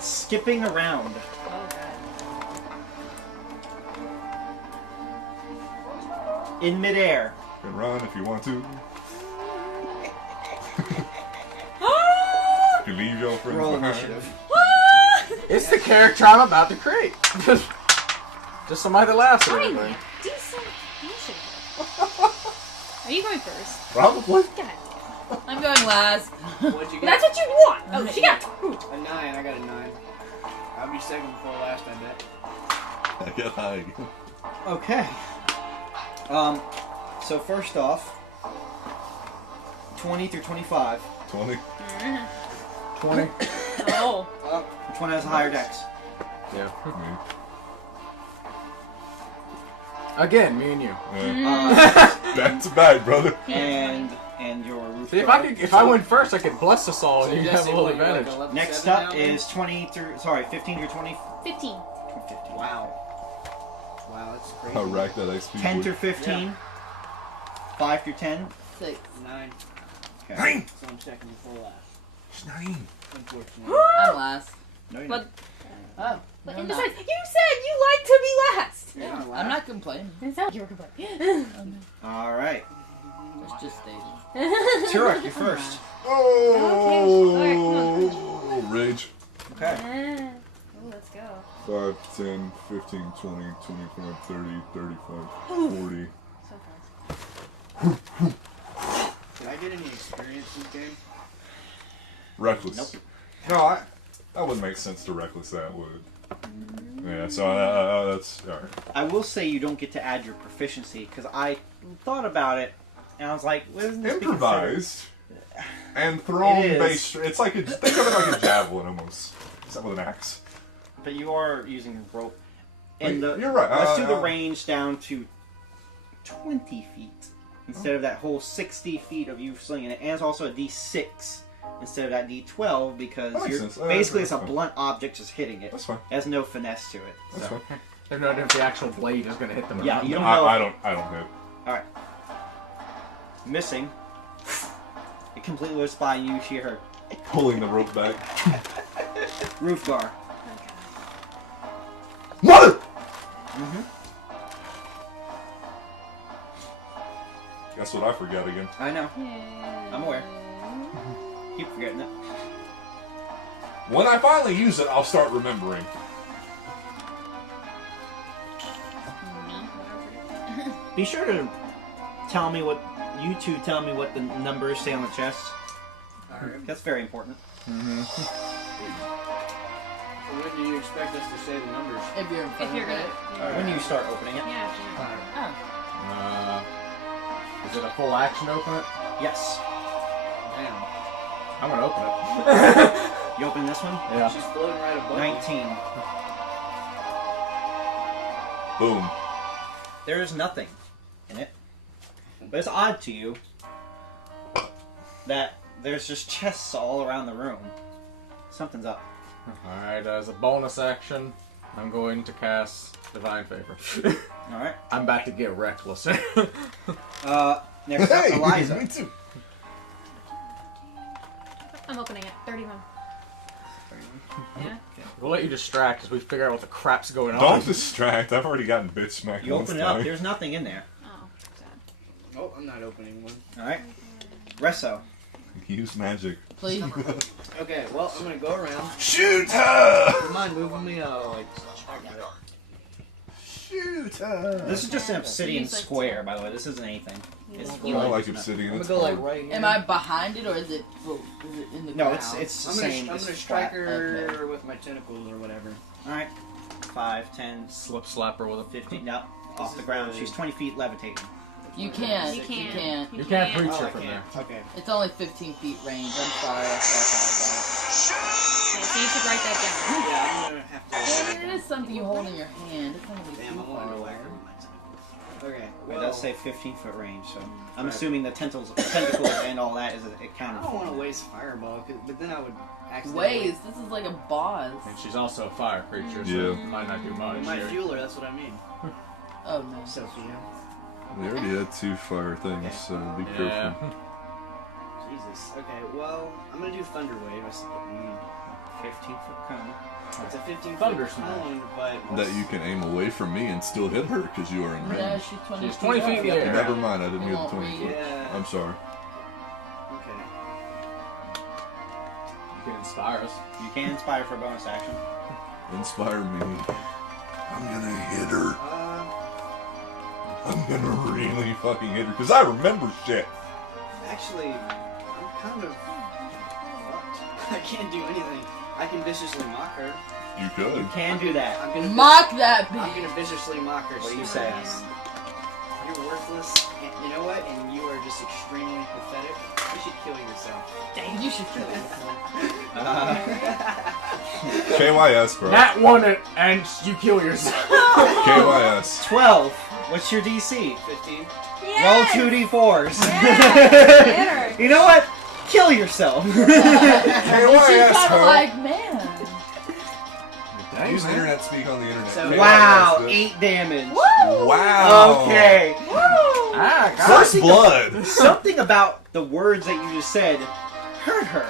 Skipping around. Oh god. In midair. You can run if you want to. You can leave your friends Roll behind. initiative. It's the character I'm about to create. Just somebody that laughs at Fine. everything. Decent initiative. Are you going first? Probably. God damn. I'm going last. What'd you get? That's what you want! Oh, she got two. A 9. I got a 9. I'll be second before last, I bet. I get high again. Okay. So first off, 20 through 25. 20. 20. Oh. Which one has a higher dex? Yeah. Me. Again, me and you. Yeah. Back to back, brother. And your roof. See, if guard. I went first, I could bless us all, and So you'd have a Jesse, little what, you're like advantage. 11, Next 7 up now, is 15 through 20. 15. 15. Wow. Wow, that's crazy. I racked that XP. 10 through 15. Yeah. 5 through 10. 6. 9. Okay. 9. So I'm second before last. 9. Unfortunately. I'm last. No, you're But, Oh. but No, I'm besides, you said you like to be last! You're not I'm not complaining. It sounded like you were complaining. not. All right. It's just stating. Turek, you're first. Oh, rage. Okay. Oh, let's go. 5, 10, 15, 20, 25, 30, 35, 40. So fast. Did I get any experience in this game? Reckless. Nope. No, that wouldn't make sense to reckless, that would. Yeah, so that's alright. I will say you don't get to add your proficiency because I thought about it and I was like, wasn't this be considered- Improvised and thrown It is. base. It's like think of it like a javelin almost, except with an axe. But you are using rope. And Wait, you're right. Let's do the range down to 20 feet instead of that whole 60 feet of you slinging it. And it's also a D6 instead of that D12 because That makes you're sense. basically it's a That's fine. blunt object just hitting it. That's fine. It has no finesse to it. That's So. fine. There's no difference if the actual blade is going to hit them or Yeah, not. you don't know. I don't hit. Alright. Missing. It completely was by you, she her. Pulling the rope back. Roof guard. Mother! Guess what I forgot again. I know. I'm aware. Keep forgetting it. When I finally use it, I'll start remembering. Be sure to tell me what you two tell me what the numbers say on the chest. Alright. That's very important. So when do you expect us to say the numbers? If you're in front If you're of gonna. it. Yeah. When you start opening it. Yeah. Oh. Is it a full action to open it? Yes. Damn. I'm going to open it. You open this one? Yeah. She's floating right above 19. Boom. There is nothing in it. But it's odd to you that there's just chests all around the room. Something's up. Alright, as a bonus action, I'm going to cast Divine Favor. Alright. I'm about to get reckless. Next up, Eliza. Me too. I'm opening it. 31. Yeah. We'll let you distract as we figure out what the crap's going on. Don't distract. I've already gotten bitch smacked You once open it up, time. there's nothing in there. Oh, sad. Oh, I'm not opening one. Alright. Resso. Use magic. Please. Okay, well, I'm gonna go around. Shoot her! Don't mind moving me? Like, I got it. Shoot her! This is just an obsidian Use, like, square, by the way. This isn't anything. It's You I like- like obsidian. I'm It's gonna go like fun. right here. Am I behind it or is it in the No, ground? it's the I'm gonna, same. I'm it's gonna strike flat. her Okay. with my tentacles or whatever. Alright. 5, 10, Slip slap her with a 15. No, off the ground. She's 20 feet levitating. You can't. You You can't. can't. You can't can't. reach Oh, her I from there. can't. Okay. It's only 15 feet range. I'm sorry. I thought Yeah, so you should write that down. Yeah, I'm gonna have to. about that. It is something you hold in your hand. It's not gonna be Damn, too I'm far going away. nowhere. Okay. It Well, does say 15-foot range, so I'm Right. assuming the tentacles and all that is I accounted don't want to for. waste fireball, but then I would accidentally. Ways. This is like a boss. And she's also a fire creature, so Yeah. it might not do much. With my here. fueler, that's what I mean. Oh no. Sophia. We already had 2 fire things, so be Yeah. careful. Jesus. Okay. Well, I'm gonna do thunder wave. 15-foot cone. It's a 15 Thunder foot smash. cone, but That you can aim away from me and still hit her because you are in No, range. she's 20 She's 20 feet in the up. air. Never mind, I didn't It hear the won't 20 foot. yeah. I'm sorry. Okay. You can inspire us. You can inspire for a bonus action. Inspire me. I'm gonna hit her. I'm gonna really fucking hit her because I remember shit. Actually, I'm kind of fucked. I can't do anything. I can viciously mock her. You You could. can do that. I'm gonna Mock that I'm bitch. gonna viciously mock her. What do you stupid say? ass. You're worthless. And you know what? And you are just extremely pathetic. You should kill yourself. You should kill yourself. KYS, bro. That one, and you kill yourself. KYS. 12. What's your DC? 15. Roll 2d4s. Yes. You know what? Kill yourself. She's KYS, kind of bro. like, man. Use internet speak on the internet. So- KYS, Wow, bitch. 8 damage. Wow. Okay. Ah, God. First blood. Something about the words that you just said hurt her.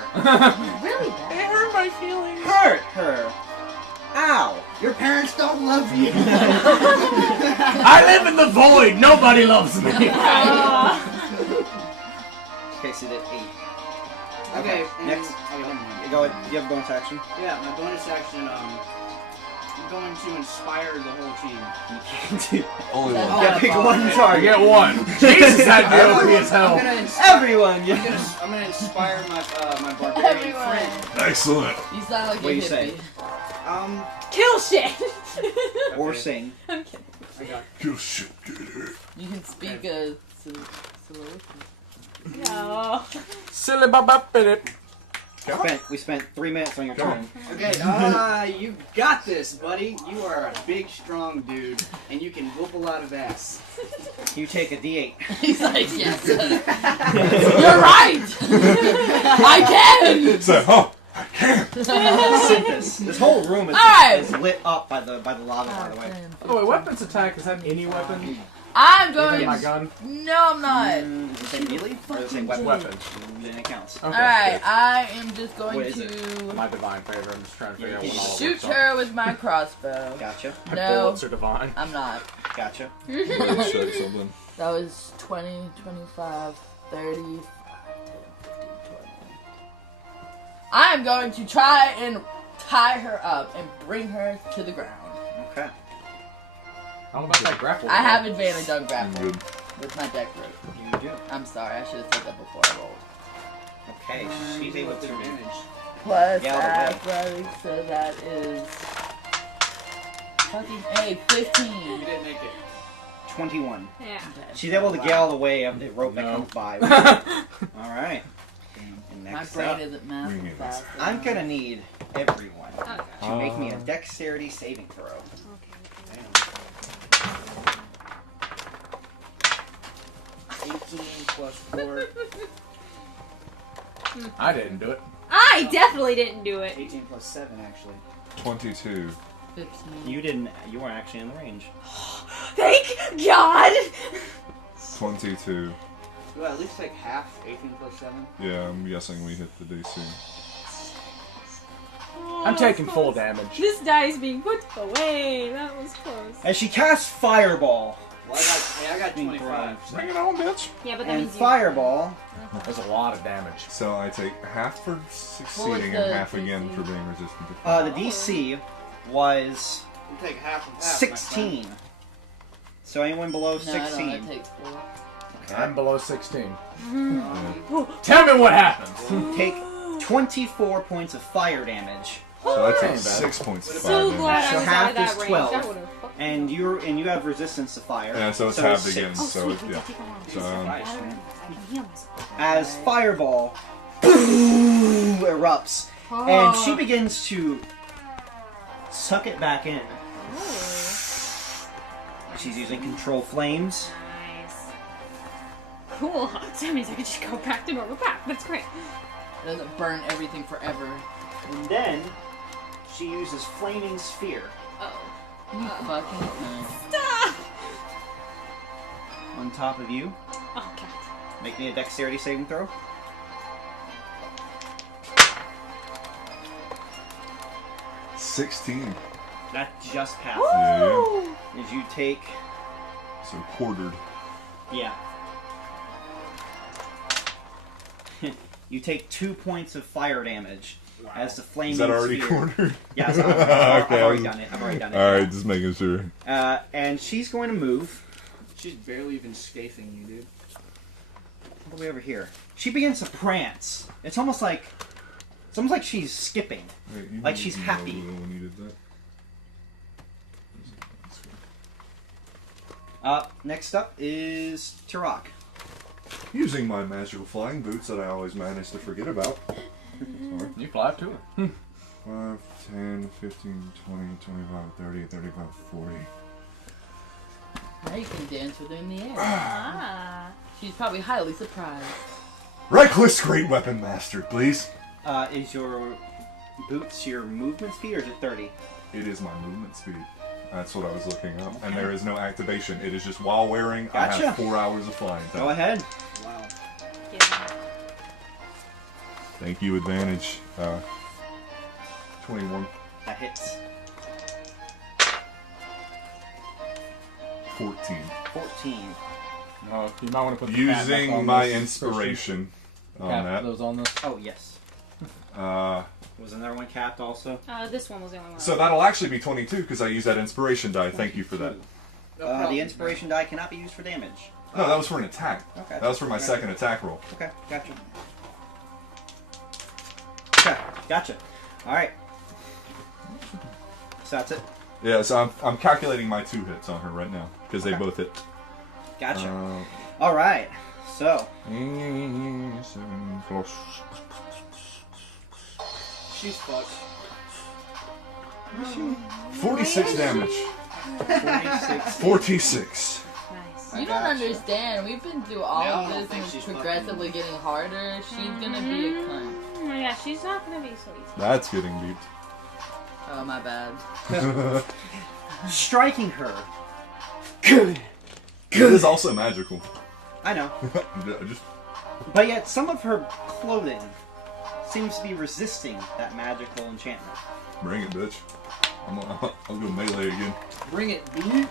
Really bad. It hurt my feelings. Hurt her. Ow. Your parents don't love you. I live in the void. Nobody loves me. Okay, so that 8. Okay, next. Okay, never mind. You go ahead. You have a bonus action. Yeah, my bonus action, I'm going to inspire the whole team. You can't do. Only That's one. Yeah, pick one I target. get one. Jesus, that OP as I'm hell. gonna inspire, Everyone. I'm gonna inspire my my barbarian Everyone. friend. Excellent. You sound like What a do you say? hippie. Kill shit. Or Okay. sing. I'm kidding. I got Kill shit, get hurt. You can speak a soliloquy. No. Silly baba bit. We spent 3 minutes on your turn. okay. You got this, buddy. You are a big, strong dude, and you can whoop a lot of ass. You take a D8. He's like, yes. You're right. I can. So, oh, I can't. This whole room is, Alright. is lit up by the lava, by the way. Oh, wait, weapons attack, is that any weapon? I'm Even going. my gun? No, I'm not. Does it say melee? Or does it say weapon? Weapon. Then it counts. Okay. Alright, I am just going What is to My divine favor, I'm just trying to figure out what all it shoot works on. her with my crossbow. Gotcha. My No. bullets are divine. I'm not. Gotcha. Better check something. That was 20, 25, 30, 10, 15, 20. I am going to try and tie her up and bring her to the ground. Okay. How about that grapple? I have advantage on I'm grapple good. with my deck rope. You do. I'm sorry, I should have said that before I rolled. Okay, she's able to. Plus Yeah, athletic, so that is fucking A, 15. You didn't make it. 21. Yeah. She's able to get all the way of the rope that No. comes by. Alright. And My next brain up, isn't math Bring it. fast. I'm gonna need everyone Okay. to make me a dexterity saving throw. Okay. 18 plus 4. I didn't do it. I definitely didn't do it. 18 plus 7, actually. 22. 15. You didn't. You weren't actually in the range. Thank God. 22. Do I at least take half 18 plus 7? Yeah, I'm guessing we hit the DC. I'm taking full damage. This die is being put away. That was close. As she casts Fireball, Well, I got 25. So. Bring it on, bitch. Yeah, but that and means you. Fireball, That's a lot of damage. So I take half for succeeding the and half DC? again for being resistant to the fire. DC was You take half of half. 16. So anyone below No, 16? I take 4. I'm below 16. Yeah. Tell me what happens. Take 24 points of fire damage So I took Bad. 6 points of fire So damage. glad I So was half out of that is range. 12. That would've fucked me And up. you have resistance to fire. Yeah, so it's halved again. Oh, So sweet, we yeah. did take a long So, rest. Nice. I can heal myself. As fireball erupts, and she Oh. begins to suck it back in. Oh, She's using control flames. nice. Cool. So that means I can just go back to normal path. That's great. It doesn't burn everything forever. And then she uses flaming sphere Oh. You fucking Stop! on top of you. Oh, God. Make me a dexterity saving throw. 16. That just passed. Yeah. As you take, So quartered. yeah. You take 2 points of fire damage as the flaming Is that already sphere. quartered? Yes, I've Okay, already done it. I've already done it. Alright, just making sure. And she's going to move She's barely even scafing you, dude. all the way over here. She begins to prance. It's almost like she's skipping. Wait, you Like know- she's you know happy. when you did that. Next up is Turok. Using my magical flying boots that I always manage to forget about. Sorry. You fly to it. 5, 10, 15, 20, 25, 30, 35, 40. Now you can dance with her in the air. Ah. She's probably highly surprised. Reckless Great Weapon Master, please. Is your boots your movement speed, or is it 30? It is my movement speed. That's what I was looking up. And there is no activation. It is just while wearing, I Gotcha. have 4 hours of flying time. Go ahead. Wow. Yeah. Thank you, advantage. 21, That hits. 14. 14. No, you might want to put the cap back Using on my this inspiration on Cap that. those on this. Oh, yes. Uh, Was another one capped also? This one was the only one. so that'll actually be 22 because I use that inspiration die. Thank you for that. No problem. The inspiration die cannot be used for damage. No, that was for an attack. Okay. That was for my second attack roll. Okay, gotcha. Okay, gotcha. Alright. So that's it. Yeah, so I'm calculating my 2 hits on her right now because they Okay. both hit. Gotcha. Alright, so. 7 plus. She's fucked. 46 damage. 46. 46. Nice. You don't gotcha. understand. We've been through all Yeah, I of don't this think and it's she's progressively getting harder. She's gonna be a cunt. Yeah, she's not gonna be so easy. That's getting beat. Oh, my bad. Striking her. It is also magical. I know. Just But yet, some of her clothing seems to be resisting that magical enchantment. bring it, bitch. I'll go melee again. Bring it, dude.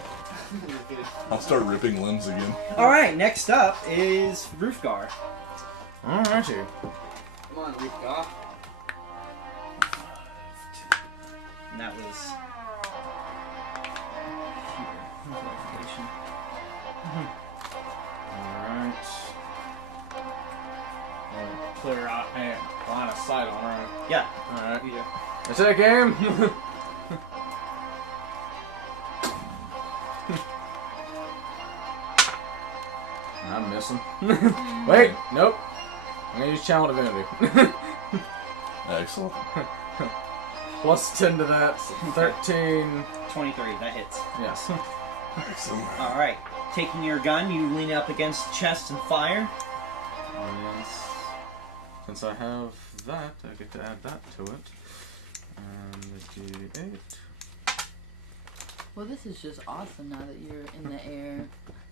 I'll start ripping limbs again. Alright, next up is Roofgar. Alrighty. Come on, Rika. And that was. Alright. Clear out line of sight on her. Yeah. Alright. Yeah. That's it, game. I'm missing. Wait, nope. I'm gonna use Channel Divinity. Excellent. Plus 10 to that. 13. 23, that hits. Yes. Excellent. Alright. Taking your gun, you lean up against chest and fire. Yes. Since I have that, I get to add that to it. And the D8. Well, this is just awesome now that you're in the air.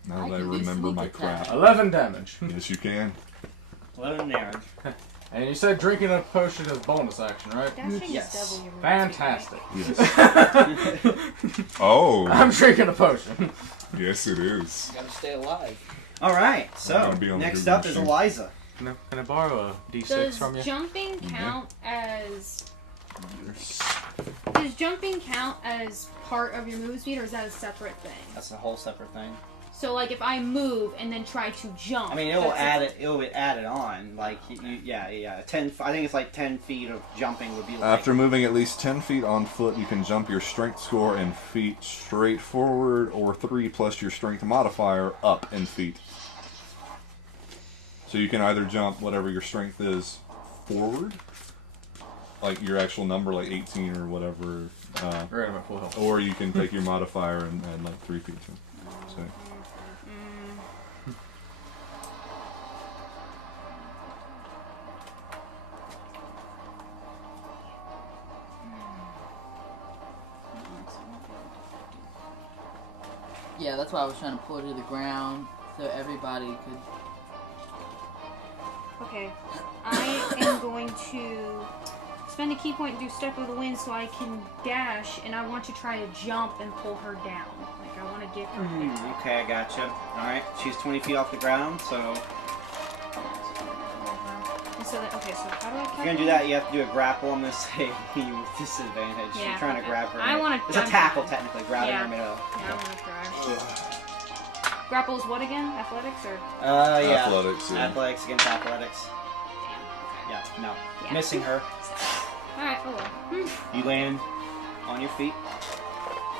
Now I that I can do remember sneak my attack. crap. 11 damage. Yes, you can. 11 damage. And you said drinking a potion is bonus action, right? That should Yes. just double your movement Fantastic. Yes. Oh. I'm drinking a potion. Yes, it is. Gotta stay alive. Alright, I'm so gonna be on the next Google up is machine. Eliza. Can I borrow a D6 Does from you? jumping count as... Yes. Does jumping count as part of your move speed, or is that a separate thing? That's a whole separate thing. So like if I move and then try to jump. I mean, it will add it. It will add it on. Like, yeah. 10. I think it's like 10 feet of jumping would be. Like, After moving at least 10 feet on foot, you can jump your strength score in feet straight forward, or 3 plus your strength modifier up in feet. So you can either jump whatever your strength is forward, like your actual number, like 18 or whatever, Right, I'm at full health. or you can take your modifier and add like 3 feet to it. So. Yeah, that's why I was trying to pull it to the ground so everybody could. Okay, I am going to spend a key point and do Step of the Wind so I can dash, and I want to try to jump and pull her down. Like, I want to get her down. Okay, I gotcha. Alright, she's 20 feet off the ground, so. And so then, okay, so how do I If you're gonna do that, you have to do a grapple. I'm gonna say you with disadvantage. Yeah, You're trying to okay. grab her. I wanna- It's a I'm tackle, trying. technically. Grabbing Yeah. her middle. Yeah, I want to try. Grapple is what again? Athletics or? Yeah. Athletics, yeah. Athletics against athletics. Damn. Yeah, no. Yeah. Missing her. Alright, oh well. You land on your feet.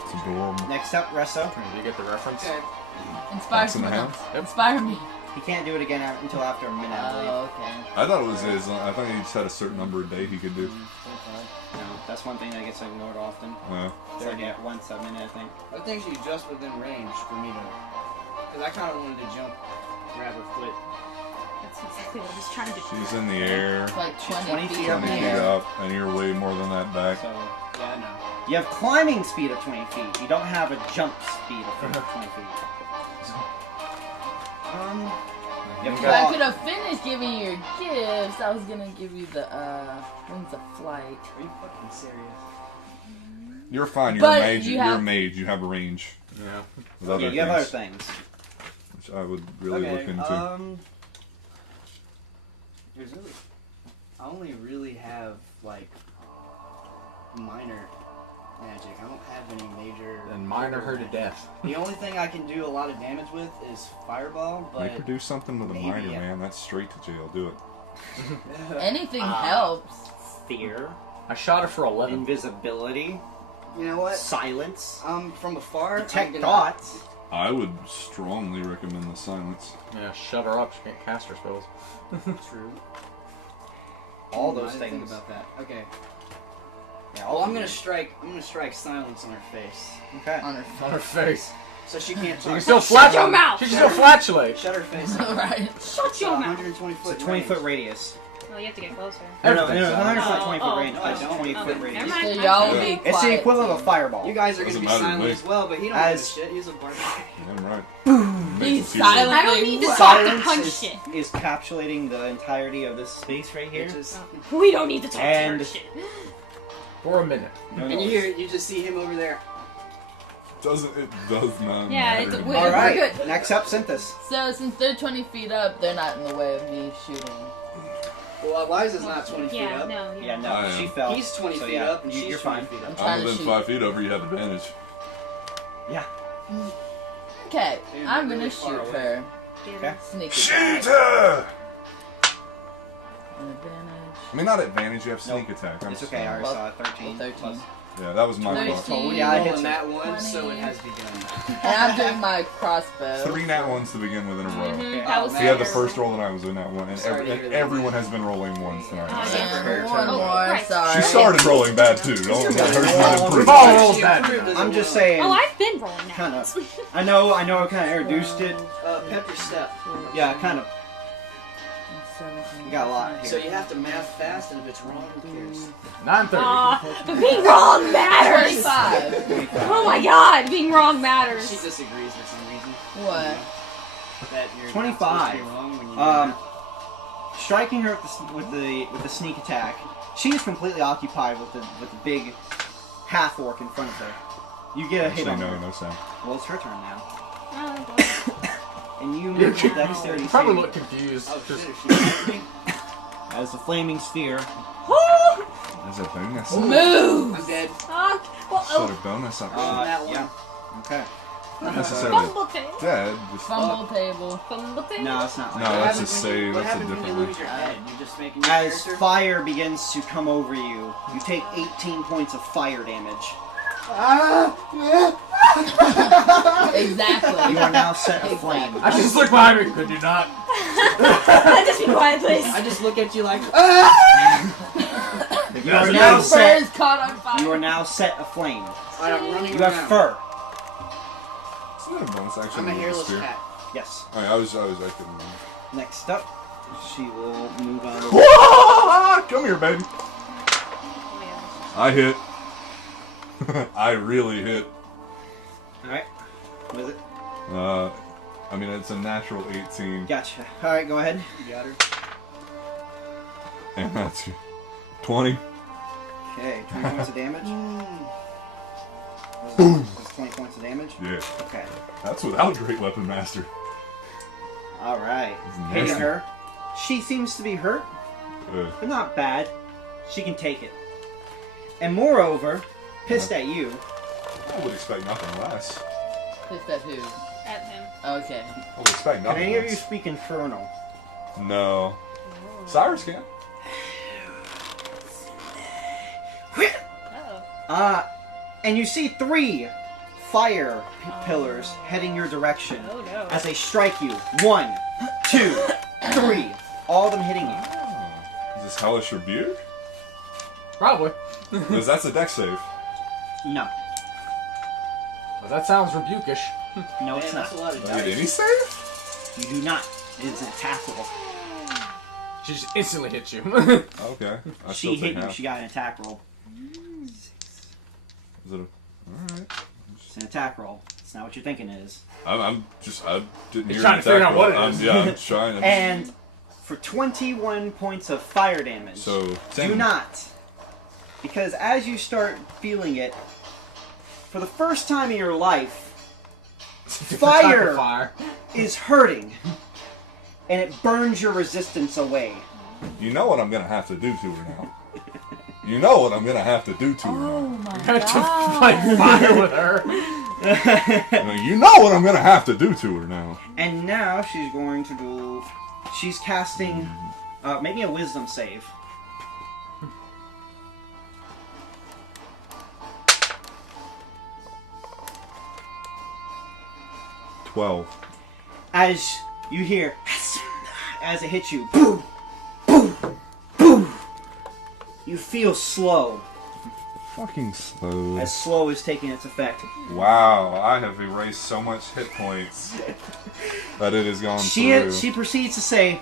It's adorable. Next up, Resso. Did you get the reference? Okay. Inspire Box and a someone half? else. Yep. Inspire me. He can't do it again until after a minute, I believe. Oh, okay. I thought it was his. I thought he just had a certain number of day he could do. No, that's one thing that gets ignored often. Yeah. It's like at once a minute, I think. I think she's just within range for me to. Because I kind of wanted to jump, grab her foot. That's exactly what I was trying to do. She's in the air, It's like 20, 20 feet feet up 20 in feet the air. up, and you're way more than that back. So, Yeah, I know. you have climbing speed of 20 feet. You don't have a jump speed of 20 feet. You have If to I walk. could have finished giving you your gifts, I was gonna give you the wings of flight. Are you fucking serious? You're fine. You're But a mage. you You're have- a mage. You have a range. Yeah. With Okay, other you have other things, things. which I would really okay, look into. There's really. I only really have, like, minor magic. I don't have any major. And minor her to death. The only thing I can do a lot of damage with is fireball, You but. could do something with a maybe, minor, yeah. man. That's straight to jail. Do it. Anything helps. Fear, I shot her for 11. invisibility, You know what? silence, From afar. detect I'm gonna- thoughts. I would strongly recommend the silence. Yeah, shut her up. She can't cast her spells. True. All I those didn't think things. about that. Okay. Yeah, Well, all I'm gonna things. strike. I'm gonna strike silence on her face, Okay. On her On her face. so she can't She talk. can still Shut your flatulate. mouth! She can still flatulate. Shut her face. right. Shut your mouth! 120 foot. It's a 20 foot range. radius. Oh, you have to get closer. No, Everything's not silent. 20 foot Oh, range. oh, It's oh, 20 oh, foot never radius. mind. So y'all will Yeah. be It's the quiet, equivalent of a too. fireball. You guys are Doesn't gonna be matter to silent me. as well, but he don't As- give a shit. He's a barbarian. I'm right. Be Makes it easier. silent. I don't need to talk to Silence punch is, shit. is capsulating the entirety of this space right here. It just, We don't need to talk And- to her shit. For a minute. and you just see him over there. It does not Yeah, matter. it's to me. weird. All We're right. good. Next up, Synthis. So since they're 20 feet up, they're not in the way of me shooting. Well, Eliza's not 20 feet Yeah, up. no, Yeah, no, I she am. fell. He's 20 so, feet yeah, up, and she's you're 20 fine. feet I'm up. trying I'm to within shoot. 5 feet over. You have advantage. Yeah. Okay, Dude, I'm really gonna far shoot away. her. Okay. Sneak Shoot attack. her! An advantage. I mean, not advantage. You have sneak Nope. attack. I'm It's okay, I already Well, saw it. 13. 13. Plus. Yeah, that was my fault. 13. Yeah, it hits Rolling it. that one, so 20. it has begun. And I'm doing my crossbow. 3 nat ones to begin with in a row. Okay. That was So you had the terrible. first roll and I was in that one, and, Sorry to hear that. everyone has been rolling ones tonight. Oh, yeah. And one Oh, more, right. sorry. She started rolling bad too. Don't hers might improve. We've all rolled She bad. improved as I'm a just one. saying. Oh, I've been rolling now. Kind of. I know I kind of introduced it. Pepper step. Yeah, kind of. You got a lot So here. you have to math fast, and if it's wrong, who cares? 9:30. But being wrong matters! 25. Oh my god, being wrong She matters. disagrees for some reason. What? That you're 25. not supposed to be wrong when you Striking her with the sneak attack. She is completely occupied with the big half orc in front of her. You get a hit Actually, on no, her. no sound. Well, it's her turn now, Oh, boy. and you make a dexterity You probably save look confused. Oh, Just- shit, if she as the flaming sphere. There's a bonus. Move! I'm dead. Well, Sort of bonus That action. one. Yeah. Okay. Not necessarily Fumble table. dead. Just Fumble table. Fumble table. No, it's not. Like No, that. that's a happens when save. you- What That's a happens when different you one. lose your head? You're just making your As character. fire begins to come over you, you take 18 points of fire damage. Exactly. You are now set aflame. I just look behind me. Could you not? Just be quiet, please. I just look at you like, You are Your now fur set. is caught on fire. You are now set aflame. I'm running You have around. fur. It's not a bonus action. I'm a with hairless spear. cat. Yes. Alright, I couldn't. Next up, she will move on. Come here, baby. I hit. I really hit. Alright. What is it? I mean, it's a natural 18. Gotcha. Alright, go ahead. You got her. And that's 20. Okay, 20 points of damage. Boom. That's 20 points of damage. Yeah. Okay. That's without Great Weapon Master. Alright. It's Hitting nasty. her. She seems to be hurt, Uh, but not bad. She can take it. And moreover, pissed at you. I would expect nothing less. Pissed at who? At him. Okay. I would expect Can nothing any of you less. speak Infernal? No. Cyrus can. Uh-oh. And you see 3 fire pillars heading your direction Oh no. as they strike you. 1, 2, 3. All of them hitting you. Is this Hellish Rebuke? Probably. Because that's a deck save. No. Well, that sounds rebukish. No, Man, it's that's not. a lot of Does it dice. any save? You do not. It is an attack roll. She just instantly hits you. Okay. I She still hit take you. half. She got an attack roll. Is it a... Alright. It's an attack roll. It's not what you're thinking it is. I didn't He's hear trying an to figure attack out what roll. it is. Yeah, I'm trying to... And for 21 points of fire damage. So, 10. Do not. Because as you start feeling it, for the first time in your life, Fire. Fire. is hurting. And it burns your resistance away. You know what I'm gonna have to do to her now. You know what I'm gonna have to do to her Oh now. my Got to god. fight fire with her. You know what I'm gonna have to do to her now. And now she's going to do... She's casting... making a wisdom save. As you hear... As it hits you... Boom! Boom! Boom! You feel slow. Fucking slow. As slow is taking its effect. Wow, I have erased so much hit points that it has gone through. She proceeds to say...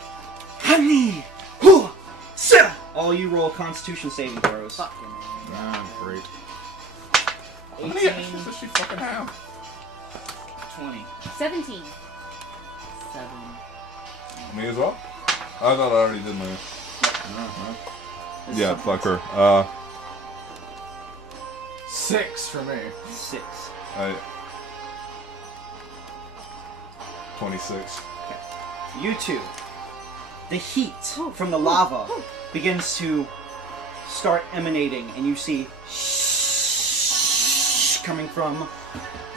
Honey! Hoo! Sir! All you roll Constitution saving throws. Fucking Ah, great. How many actions does she fucking have? 20. 17. 7. Me as well? I thought I already did my... Yeah, fuck her. 6 for me. 6. 26. You two. The heat from the lava begins to start emanating, and you see coming from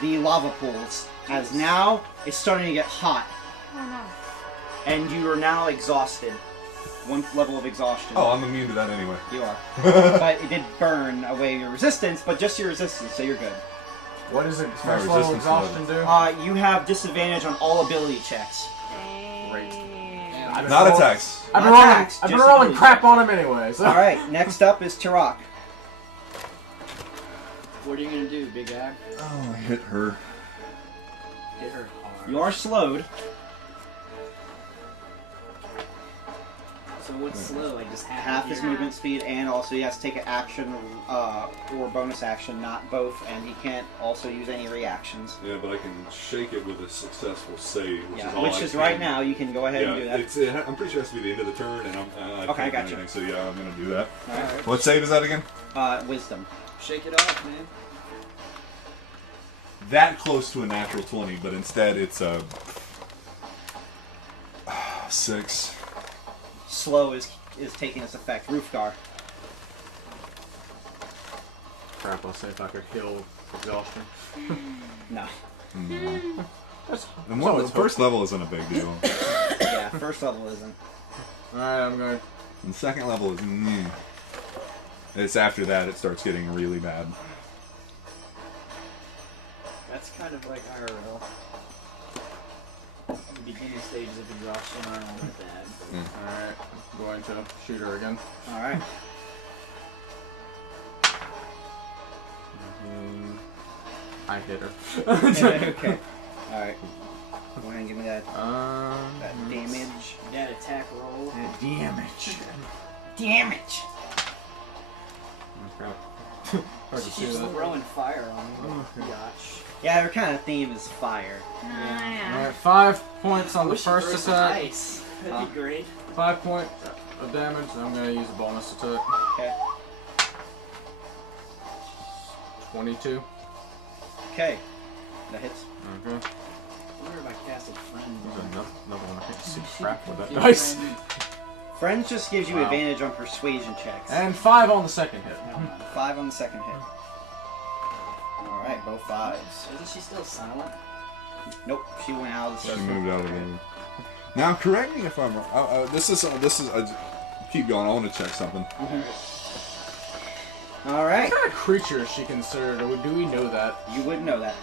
the lava pools. As now it's starting to get hot, Oh no. and you are now exhausted. 1 level of exhaustion. Oh, I'm immune to that anyway. You are. But it did burn away your resistance, but just your resistance, so you're good. What does it? My First level resistance exhaustion do? You have disadvantage on all ability checks. Great. Dang. I've been Not roll- attacks. I've been Not rolling. attacks, I've been just rolling ability crap checks. on him anyway. So. Alright, next up is Turok. What are you gonna do, Big Ack? Oh, I hit her. Hit her hard. You are slowed. So what's slow? Like just Half his movement speed, and also he has to take an action or bonus action, not both, and he can't also use any reactions. Yeah, but I can shake it with a successful save, which Yeah, is all which I is can. right now. You can go ahead Yeah, and do that. I'm pretty sure it has to be the end of the turn, and I Okay, I can't got do you. anything, so yeah, I'm gonna do that. Alright. What save is that again? Wisdom. Shake it off, man. That close to a natural 20, but instead it's a 6. Slow is taking its effect. Roofgar. Crap! I'll see if I could heal exhaustion. No. That's, And so the it's first level isn't a big deal. Yeah, first level isn't. Alright, I'm going. And second level is It's after that it starts getting really bad. That's kind of like IRL. The beginning stages of exhaustion aren't all that bad. Alright, going to shoot her again. Alright. I hit her. Okay. Alright. Go ahead and give me that, that damage. That attack roll. Damage. Damage! Hard to see She's that. throwing fire on me. Oh, Gosh. Yeah, her kind of theme is fire. Yeah. Alright, 5 points on the Wish it first burst attack. ice. That'd be great. 5 points of damage. I'm going to use a bonus attack. Okay. 22. Okay. That hits. Okay. I wonder if I casted friends. There's another one I can see She crap with that confused dice. friend. Friends just gives you Wow. advantage on persuasion checks. And 5 on the second hit. 5 on the second hit. Alright, both 5s. Isn't she still silent? Nope, she went out of the She circle. moved out of the. Now, correct me if I'm wrong. This is. Keep going. I want to check something. Alright, What kind of creature is she considered, or do we know that? you wouldn't know that.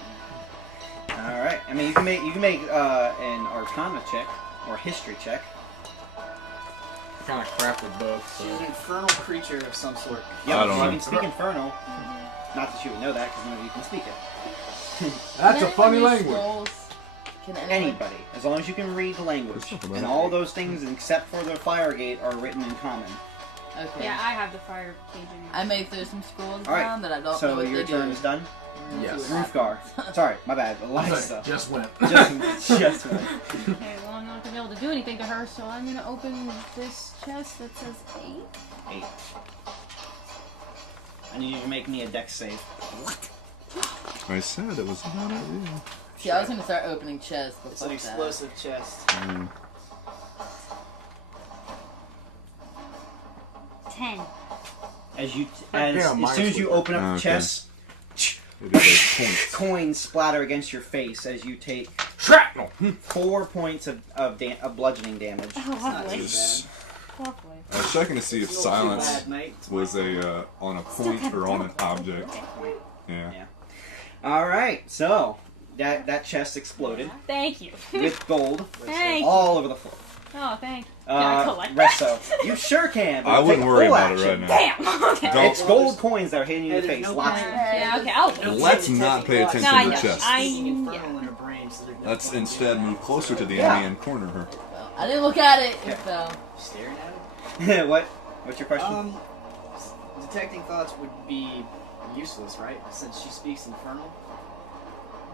Alright, I mean, you can make an Arcana check, or History check. Kind of crap with both. She's an So. infernal creature of some sort. Yeah, I don't you know. can speak Infernal. Not that you would know that, because none of you can speak it. That's a Can funny anyone use language. scrolls? Can anyone? Anybody, as long as you can read the language. There's something And about all those things, except for the Firegate, are written in common. Okay. Yeah, I have the fire cage in I may throw some scrolls Alright, down, but I don't know So what your they turn do. is done? Yes. Roofgar. Sorry, my bad. Eliza. Just went. just went. Okay, well, I'm not gonna be able to do anything to her, so I'm gonna open this chest that says 8. 8. I need you to make me a dex save. I said it was not a idea. See, I was gonna start opening chests, but It's an fuck that. explosive chest. 10. As you, Yeah, as mine's soon as you with open up the okay. chest, It is a point. coins splatter against your face as you take Shrapnel! 4 points of bludgeoning damage. Oh, Not too lovely. bad. Lovely. I was checking to see if It's not too silence bad, mate. It's was my- on a point or on an object. Yeah. All right, so that chest exploded Thank you. with gold Thank you. all over the floor. Oh, thank you. Can I collect Resto, you sure can. But I wouldn't take worry full about it action. right now. Damn! Okay. Don't- It's gold coins that are hitting you in the Hey, face. there's no Lots. point. Yeah, okay, I'll No Let's point in not taking pay lots. attention No, I to the know. chest. Speaking infernal yeah. in her brain, so there's no Let's point instead in move closer to the Yeah. enemy and corner her. I didn't look at it. It fell. staring at it. What? What's your question? Detecting thoughts would be useless, right? Since she speaks infernal.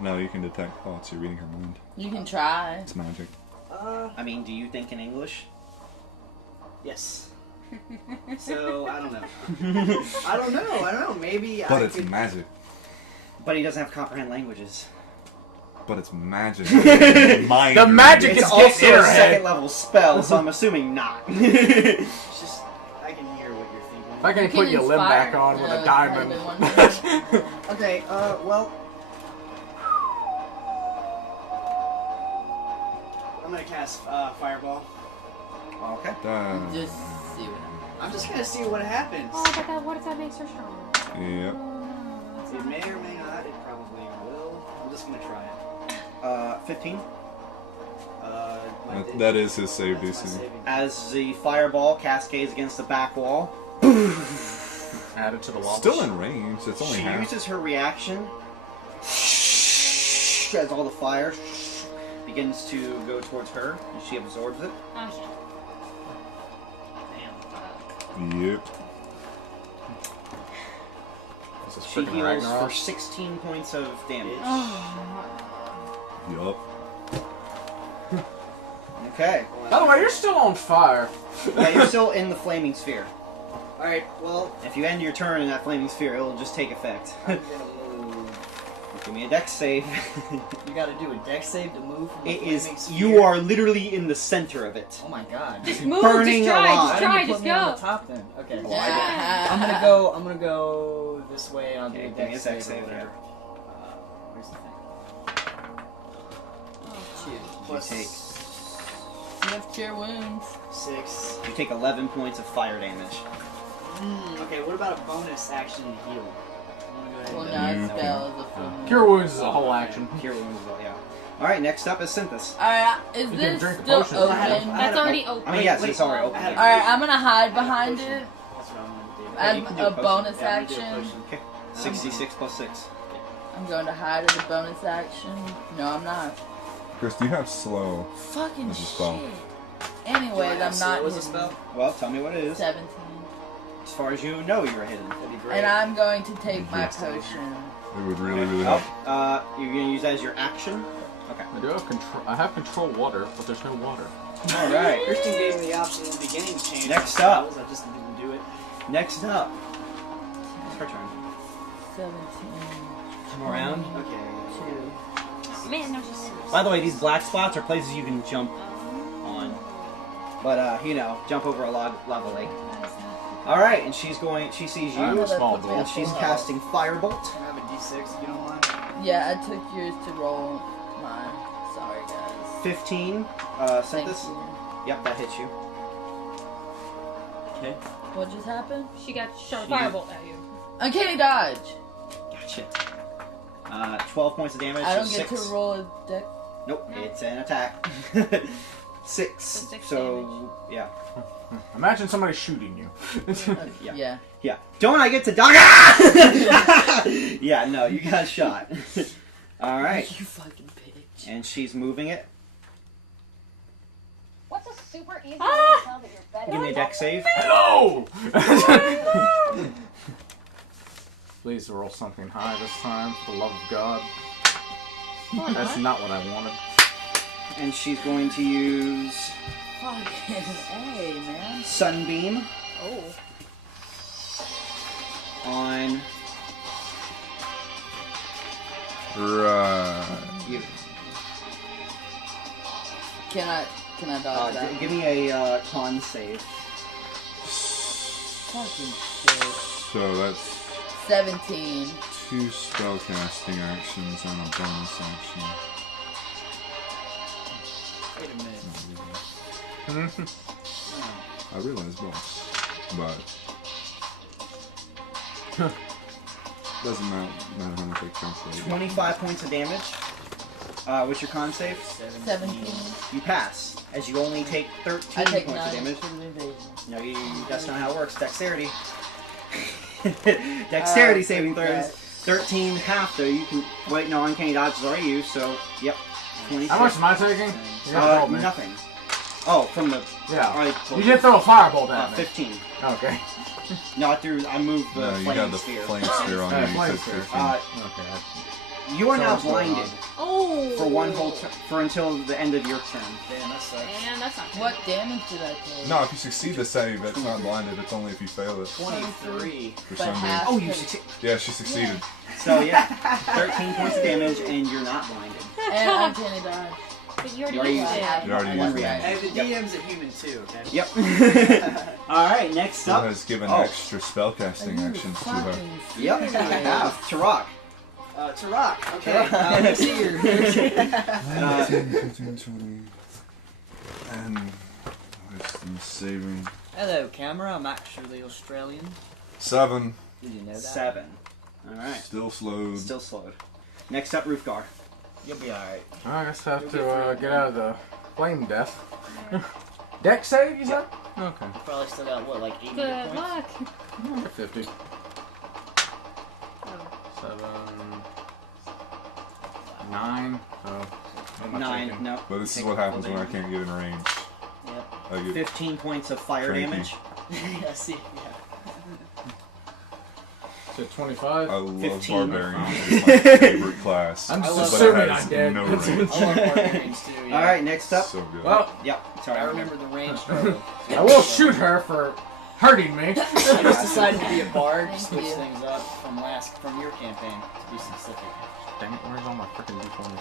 No, you can detect thoughts. You're reading her mind. You can try. It's magic. I mean, do you think in English? Yes. So I don't know. I don't know. Maybe But I it's could. magic. But he doesn't have comprehend languages. But it's magic. Mind The magic reading. It's getting also in a her head. second level spell, so I'm assuming not. It's just I can hear what you're thinking. If I can put your limb inspire- back on with no, a diamond. it's not a good one. Okay. Well, I'm gonna cast fireball. Okay. Just see what happens. I'm just gonna see what happens. Oh, but that, what if that makes her stronger? Yep. Oh, no, that's It not may good. or may not. It probably will. I'm just gonna try it. 15. That is his save That's my DC. saving. As the fireball cascades against the back wall, Added to the wall. Still in range. It's only she half. uses her reaction as all the fire begins to go towards her, and she absorbs it. Oh, shit. Yep. This is She freaking heals for Ragnarok. 16 points of damage. Oh, Yup. Okay. By the way, you're still on fire. Yeah, you're still in the flaming sphere. Alright, well, If you end your turn in that flaming sphere, it'll just take effect. I'm gonna move. Give me a dex save. You gotta do a dex save to move from the It is. flaming sphere? You are literally in the center of it. Oh my god. just move, burning just try, alive. just Why try, didn't you just put me on go. the top then? Okay. Oh, Well, Yeah. I'm gonna go this way and I'll do Okay, a give me a dex dex save or save, whatever. Where's the thing? Plus take. You have cure wounds. 6. You take 11 points of fire damage. Okay, what about a bonus action to heal? I wanna go ahead Well, and now You spell is a full. Cure wounds is a whole action. Cure wounds as well, yeah. Alright, next up is Synthis. Alright, is You can this drink a still potion. open? That's already open. I mean, yes, Wait, it's already open. I had a- Alright, I'm gonna hide behind it That's what I'm gonna do. as you can do a a potion. bonus Yeah, I'm gonna do a action. potion. Okay. 66 plus 6. I'm going to hide as a bonus action. No, I'm not. Chris, do you have slow? Fucking As a spell. shit. Anyways, I'm not Was a hidden. spell? Well, tell me what it is. 17. As far as you know, you're hidden. That'd be great. And I'm going to take my Yes. potion. It would really, really Oh, help. you're gonna use that as your action? Okay. I do have control. I have control water, but there's no water. Alright. Kristen gave me the option in the beginning to change Next my up. spells, I just didn't do it. Next up. It's her turn. 17. Come around. Okay. 2. Man, there's just. By the way, these black spots are places you can jump on. But, you know, jump over a lava lake. Alright, and she sees I'm you, a small that's ball. and she's full casting Firebolt. Can I have a d6 if you don't mind? Yeah, I took yours to roll mine. Sorry, guys. 15, Thank Synthis. you. Yep, that hits you. Okay. What just happened? She got shot firebolt at you. Uncanny dodge. Gotcha. 12 points of damage. I don't so get 6. to roll a deck. Nope, it's an attack. 6. So 6 So, yeah. Imagine somebody shooting you. Yeah. Yeah. Yeah. Don't I get to die? Yeah, no, you got shot. Alright. You fucking bitch. And she's moving it. What's a super easy way Ah! to tell that you're better? Give me a deck save. No! Please roll something high this time, for the love of God. That's not what I wanted. And she's going to use Fucking A, man. Sunbeam Oh. on Right. you. Can I dodge that? Give me a con save. Fucking shit. So that's 17. 2 spellcasting actions and a bonus action. Wait a minute. I realize boss, but doesn't matter how much I translate. 25 points of damage. What's your con save? 17. You pass, as you only take 13 I take points 9 of damage. for the invasion. No, that's not how it works. Dexterity. Dexterity saving fuck throws. that. 13 half though. You can wait. No, uncanny dodge is already used. So yep. 26. How much am I taking? You gotta roll me. Nothing. Oh, from the. Yeah. already You did throw a firebolt uh, at me. 15. Okay. No, I threw. I moved the No, you flame got the sphere. flame sphere on you. Flame You said sphere. 15. Okay. You are now Sounds going blinded Oh! for one whole for until the end of your turn. Damn, that sucks. And that's not good. What damage did I take? No, if you succeed the save, that's not blinded. It's only if you fail it. 23. For But some reason. half Oh, you take- succeed. Yeah, she succeeded. So yeah, 13 points of damage, and you're not blinded. And uncanny dodge. But you already You already used it. have You already One used reaction. that. Hey, the DM's a human too, okay? Yep. All right, next Who up. has given Oh. extra spellcasting Are you actions to her? fucking Yep, I serious? have. Tarok. Tarak. Okay. Tarak. Let's see your. 10, 15, 20. And wisdom saving. Hello, camera. I'm actually Australian. 7. Did you know that? 7. All right. Still slowed. Still slowed. Next up, Roofgar. You'll be alright. I guess I have to get out of the flame death. Deck save, you said? Okay. Probably still got, what, like 80 Good points? luck. 50. Oh. 7. 9. Oh. What am I 9. taking? No. But this is Take what a full happens when I damage. can't get in range. Yep. I get 15 points of fire Cranky. damage. Yeah, see. Yeah. So 25? I love 15. barbarians. It's my favorite class. I'm I just love assuming but it I'm has dead. no range. I love barbarians too. Yeah. All right, next up. So good. Well, Yep. Sorry. I remember the range struggle. I will shoot her for hurting me. I just decided to be a bard, Thank switch you. things up from your campaign to be specific. Dang it, where's all my freaking d20s?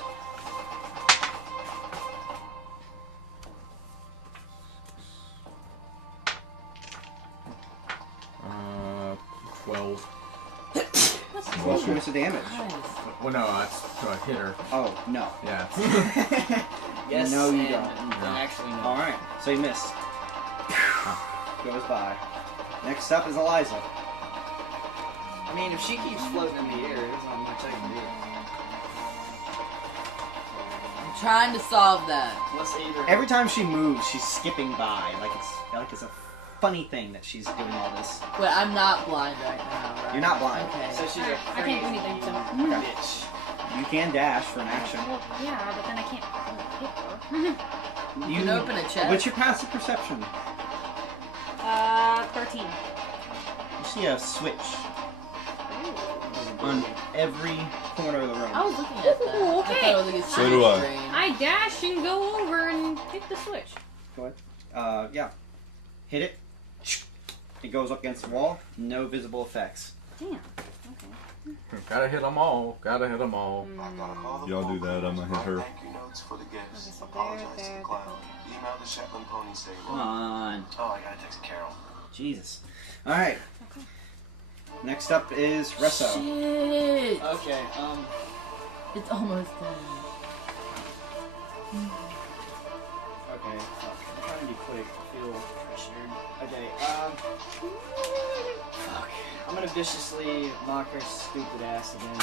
Uh, 12. 12 points of damage. Well, no, that's to hit her. Oh no. Yeah. Yes. No, you and don't. Then actually, no. All right, so you missed. Goes by. Next up is Eliza. I mean, if she keeps floating in the air, there's not much I can do. I'm trying to solve that. Let's either. Every time she moves, she's skipping by, like it's a funny thing that she's doing all this. But I'm not blind right now, right? You're not blind. Okay. So she's Alright, a I can't do anything, so. bitch. You can dash for an action. Well, yeah, but then I can't hit her. You can open a chest. What's your passive perception? 13. You see a switch on every corner of the room. I was looking at that. Ooh, okay. I thought it was like a So do I. screen. I dash and go over and hit the switch. Go ahead. Yeah. Hit it. It goes up against the wall. No visible effects. Damn. Gotta hit them all. Gotta hit them all. Y'all do that, I'm gonna hit her. Thank you notes for the gifts. Okay, so Apologize to there, the clown. Email the Shetland Pony Stable. Come on. Oh, I gotta text Carol. Jesus. Alright. Okay. Next up is Resso. Shit. Okay, It's almost done. okay. Fuck. I'm trying to be quick. I feel pressured. Okay, fuck. I'm gonna viciously knock her stupid ass again.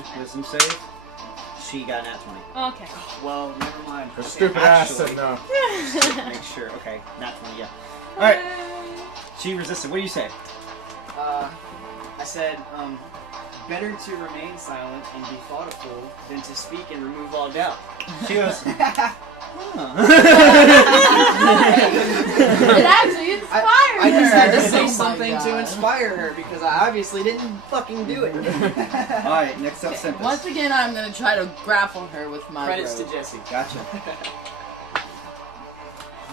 Okay. Wisdom save. She got an at 20. Okay. Well, never mind. Her Okay. stupid ass said actually- no. Make sure. Okay. Nat 20, yeah. Alright. She resisted. What do you say? I said, better to remain silent and be thoughtful than to speak and remove all doubt. She goes, It actually inspired I just had to her. say Oh my something to God. inspire her because I obviously didn't fucking do it. Alright, next up, Simpus. Once again, I'm gonna try to grapple her with my Credits to rope. Jesse. Gotcha.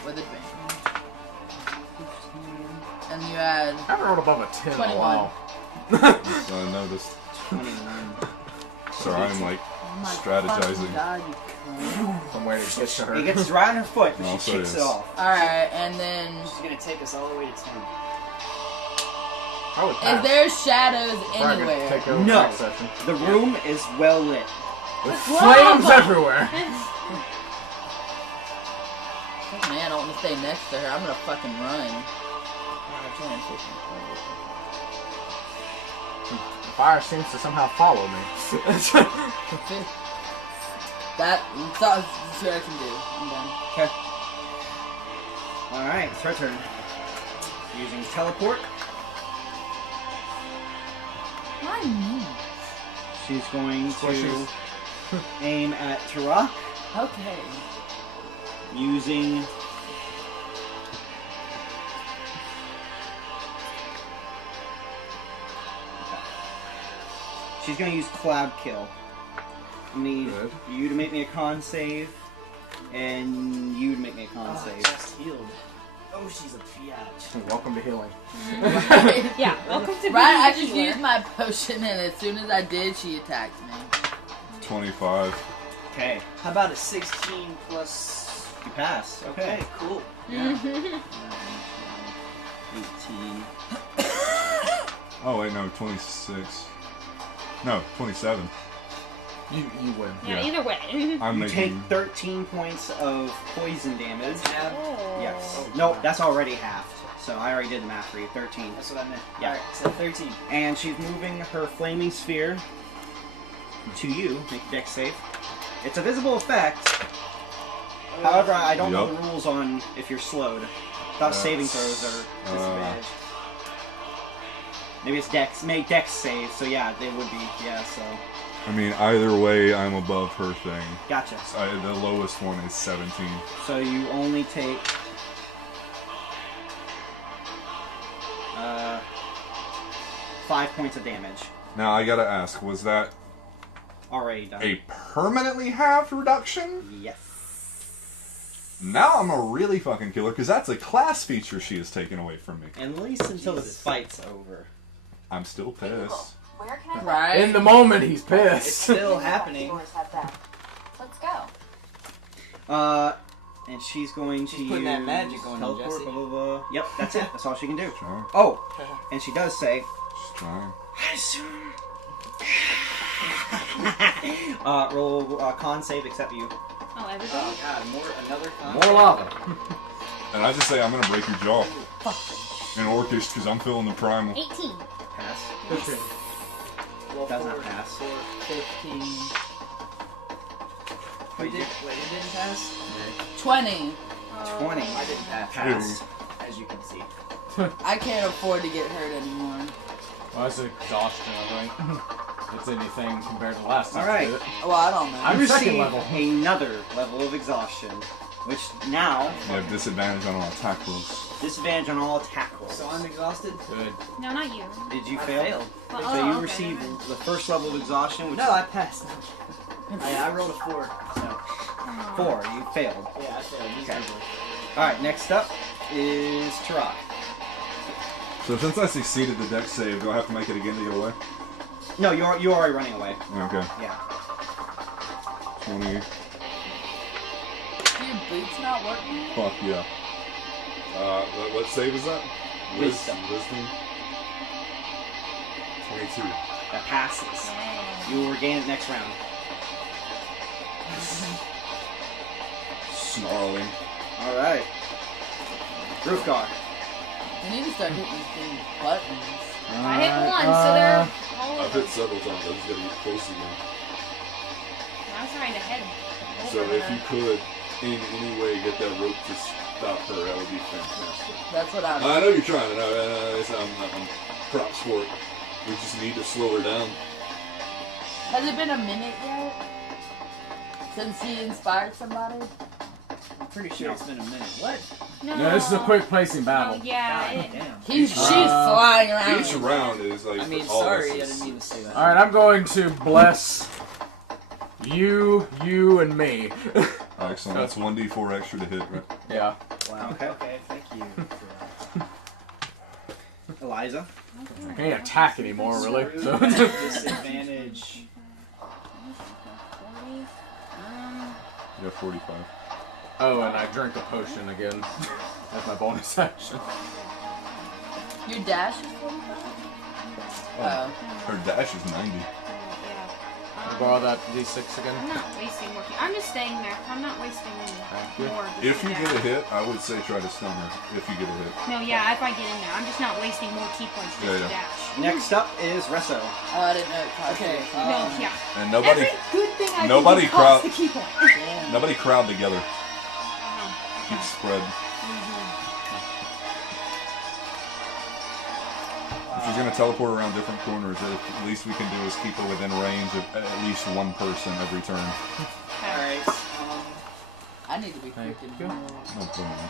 With advantage. And you add I haven't rolled above a 10 in a 21. while. So I noticed. 29. So I'm like oh my strategizing. fucking God, you cunt. Some way to get to her. It gets right on her foot, but No, she so it kicks is. it off. Alright, and then She's gonna take us all the way to 10. I would is pass. there shadows Before I could anywhere? take over No. next session. The room is well lit. With Wow. flames everywhere. Man, I don't want to stay next to her. I'm gonna fucking run. The fire seems to somehow follow me. That's what I can do. I'm done. Okay. Alright, it's her turn. Using teleport, Why me? she's going to Squishes. aim at Tarak Okay. using She's going to use Collab Kill. I need Good. you to make me a con save, and you to make me a con Oh, save. just healed. Oh, she's a biatch. Welcome to healing. Yeah, welcome to Right, I being just a healer. used my potion, and as soon as I did, she attacked me. 25. Okay, How about a 16 plus? you pass. Okay. Okay, cool. Yeah. Mhm. 18. Oh wait, no, 26. No, 27. You win. Yeah, Yeah. either way. I'm You take making. 13 points of poison damage. That's half. Oh. Yes. No, that's already halved. So I already did the math for you. 13. That's what I meant. Yeah. Alright, so 13. And she's moving her flaming sphere to you. Make a dex save. It's a visible effect. However, I don't know Yup. the rules on if you're slowed. Thought saving That's- throws are disadvantaged. Maybe it's dex. Make dex save. So yeah, they would be. Yeah. So I mean, either way, I'm above her thing. gotcha. The lowest one is 17. So you only take 5 points of damage. Now I gotta ask, was that Already done. a permanently halved reduction? Yes. Now I'm a really fucking killer because that's a class feature she has taken away from me. At least until Jesus. this fight's over. I'm still pissed. Where can I Right? In the moment, he's It's pissed. still happening. Let's go. And she's going She's to putting that use magic on you, teleport, Jesse. blah, blah, blah. Yep, that's it. That's all she can do. Trying. Oh, and she does say, Just trying. roll con save except you. Oh, everybody? Oh god, another More lava. And I just say I'm gonna break your jaw. In Orcish, because I'm feeling the primal. 18. Pass. Yes. Well, Does not pass. 15. Wait, it didn't pass? 20. 20. I didn't pass. Pass. As you can see. I can't afford to get hurt anymore. Well, that's exhaustion, I think. It's anything compared to last time. All right. Well, I don't know. I'm You second receive level. another level of exhaustion, which now You have disadvantage on all attack rolls. disadvantage on all attack rolls. So I'm exhausted? Good. No, not you. Did you I fail? failed. Well, So oh, you okay, receive never mind. the first level of exhaustion, which No, I passed. I rolled a 4, so. Aw. 4. You failed. Yeah, I failed. Okay. Alright, next up is Turok. So since I succeeded the dex save, do I have to make it again to get away? No, you're already running away. Okay. Yeah. 20. Your boots not working? Fuck yeah. What save is that? Wisdom. Wisdom. 22. That passes. Yeah. You will regain it next round. Snarling. Alright. Roofgar. We need to start hitting these things buttons. I hit one, so they're all I've over. hit several times. I just gotta get close again. I'm trying to head So over if her. you could, in any way, get that rope to stop her, that would be fantastic. That's what I'm. I know you're trying, and I'm props for it. We just need to slow her down. Has it been a minute yet? Since he inspired somebody? I'm pretty sure it's been a minute. What? No, No, this is a quick placing Oh, battle. yeah. God It, damn. She's flying around. Each round is like. I mean, all sorry, I this didn't is- mean to say that. Alright, I'm going to bless you, and me. Excellent. That's 1d4 extra to hit, right? Yeah. Wow. Okay, thank you for that. Eliza. I can't attack anymore, really. So. Disadvantage. 40. You have 45. Oh, and I drink a potion again. That's my bonus action. Your dash is 45? Oh. Her dash is 90. Can I borrow that d6 again? I'm not wasting more. I'm just staying there. I'm not wasting Thank you. more. just If to you dash. get a hit, I would say try to stun her. If you get a hit. No, yeah, if I get in there. I'm just not wasting more key points just Yeah, to yeah. dash. Next up is Resso. Oh, I didn't know it cost Okay, you. No, yeah. And nobody, Every good thing I nobody do costs crowd- the key point. Damn. nobody crowd together. Uh-huh. Keep spread. If she's gonna teleport around different corners, at least we can do is keep her within range of at least one person every turn. Alright, I need to be Thank freaking you. No problem.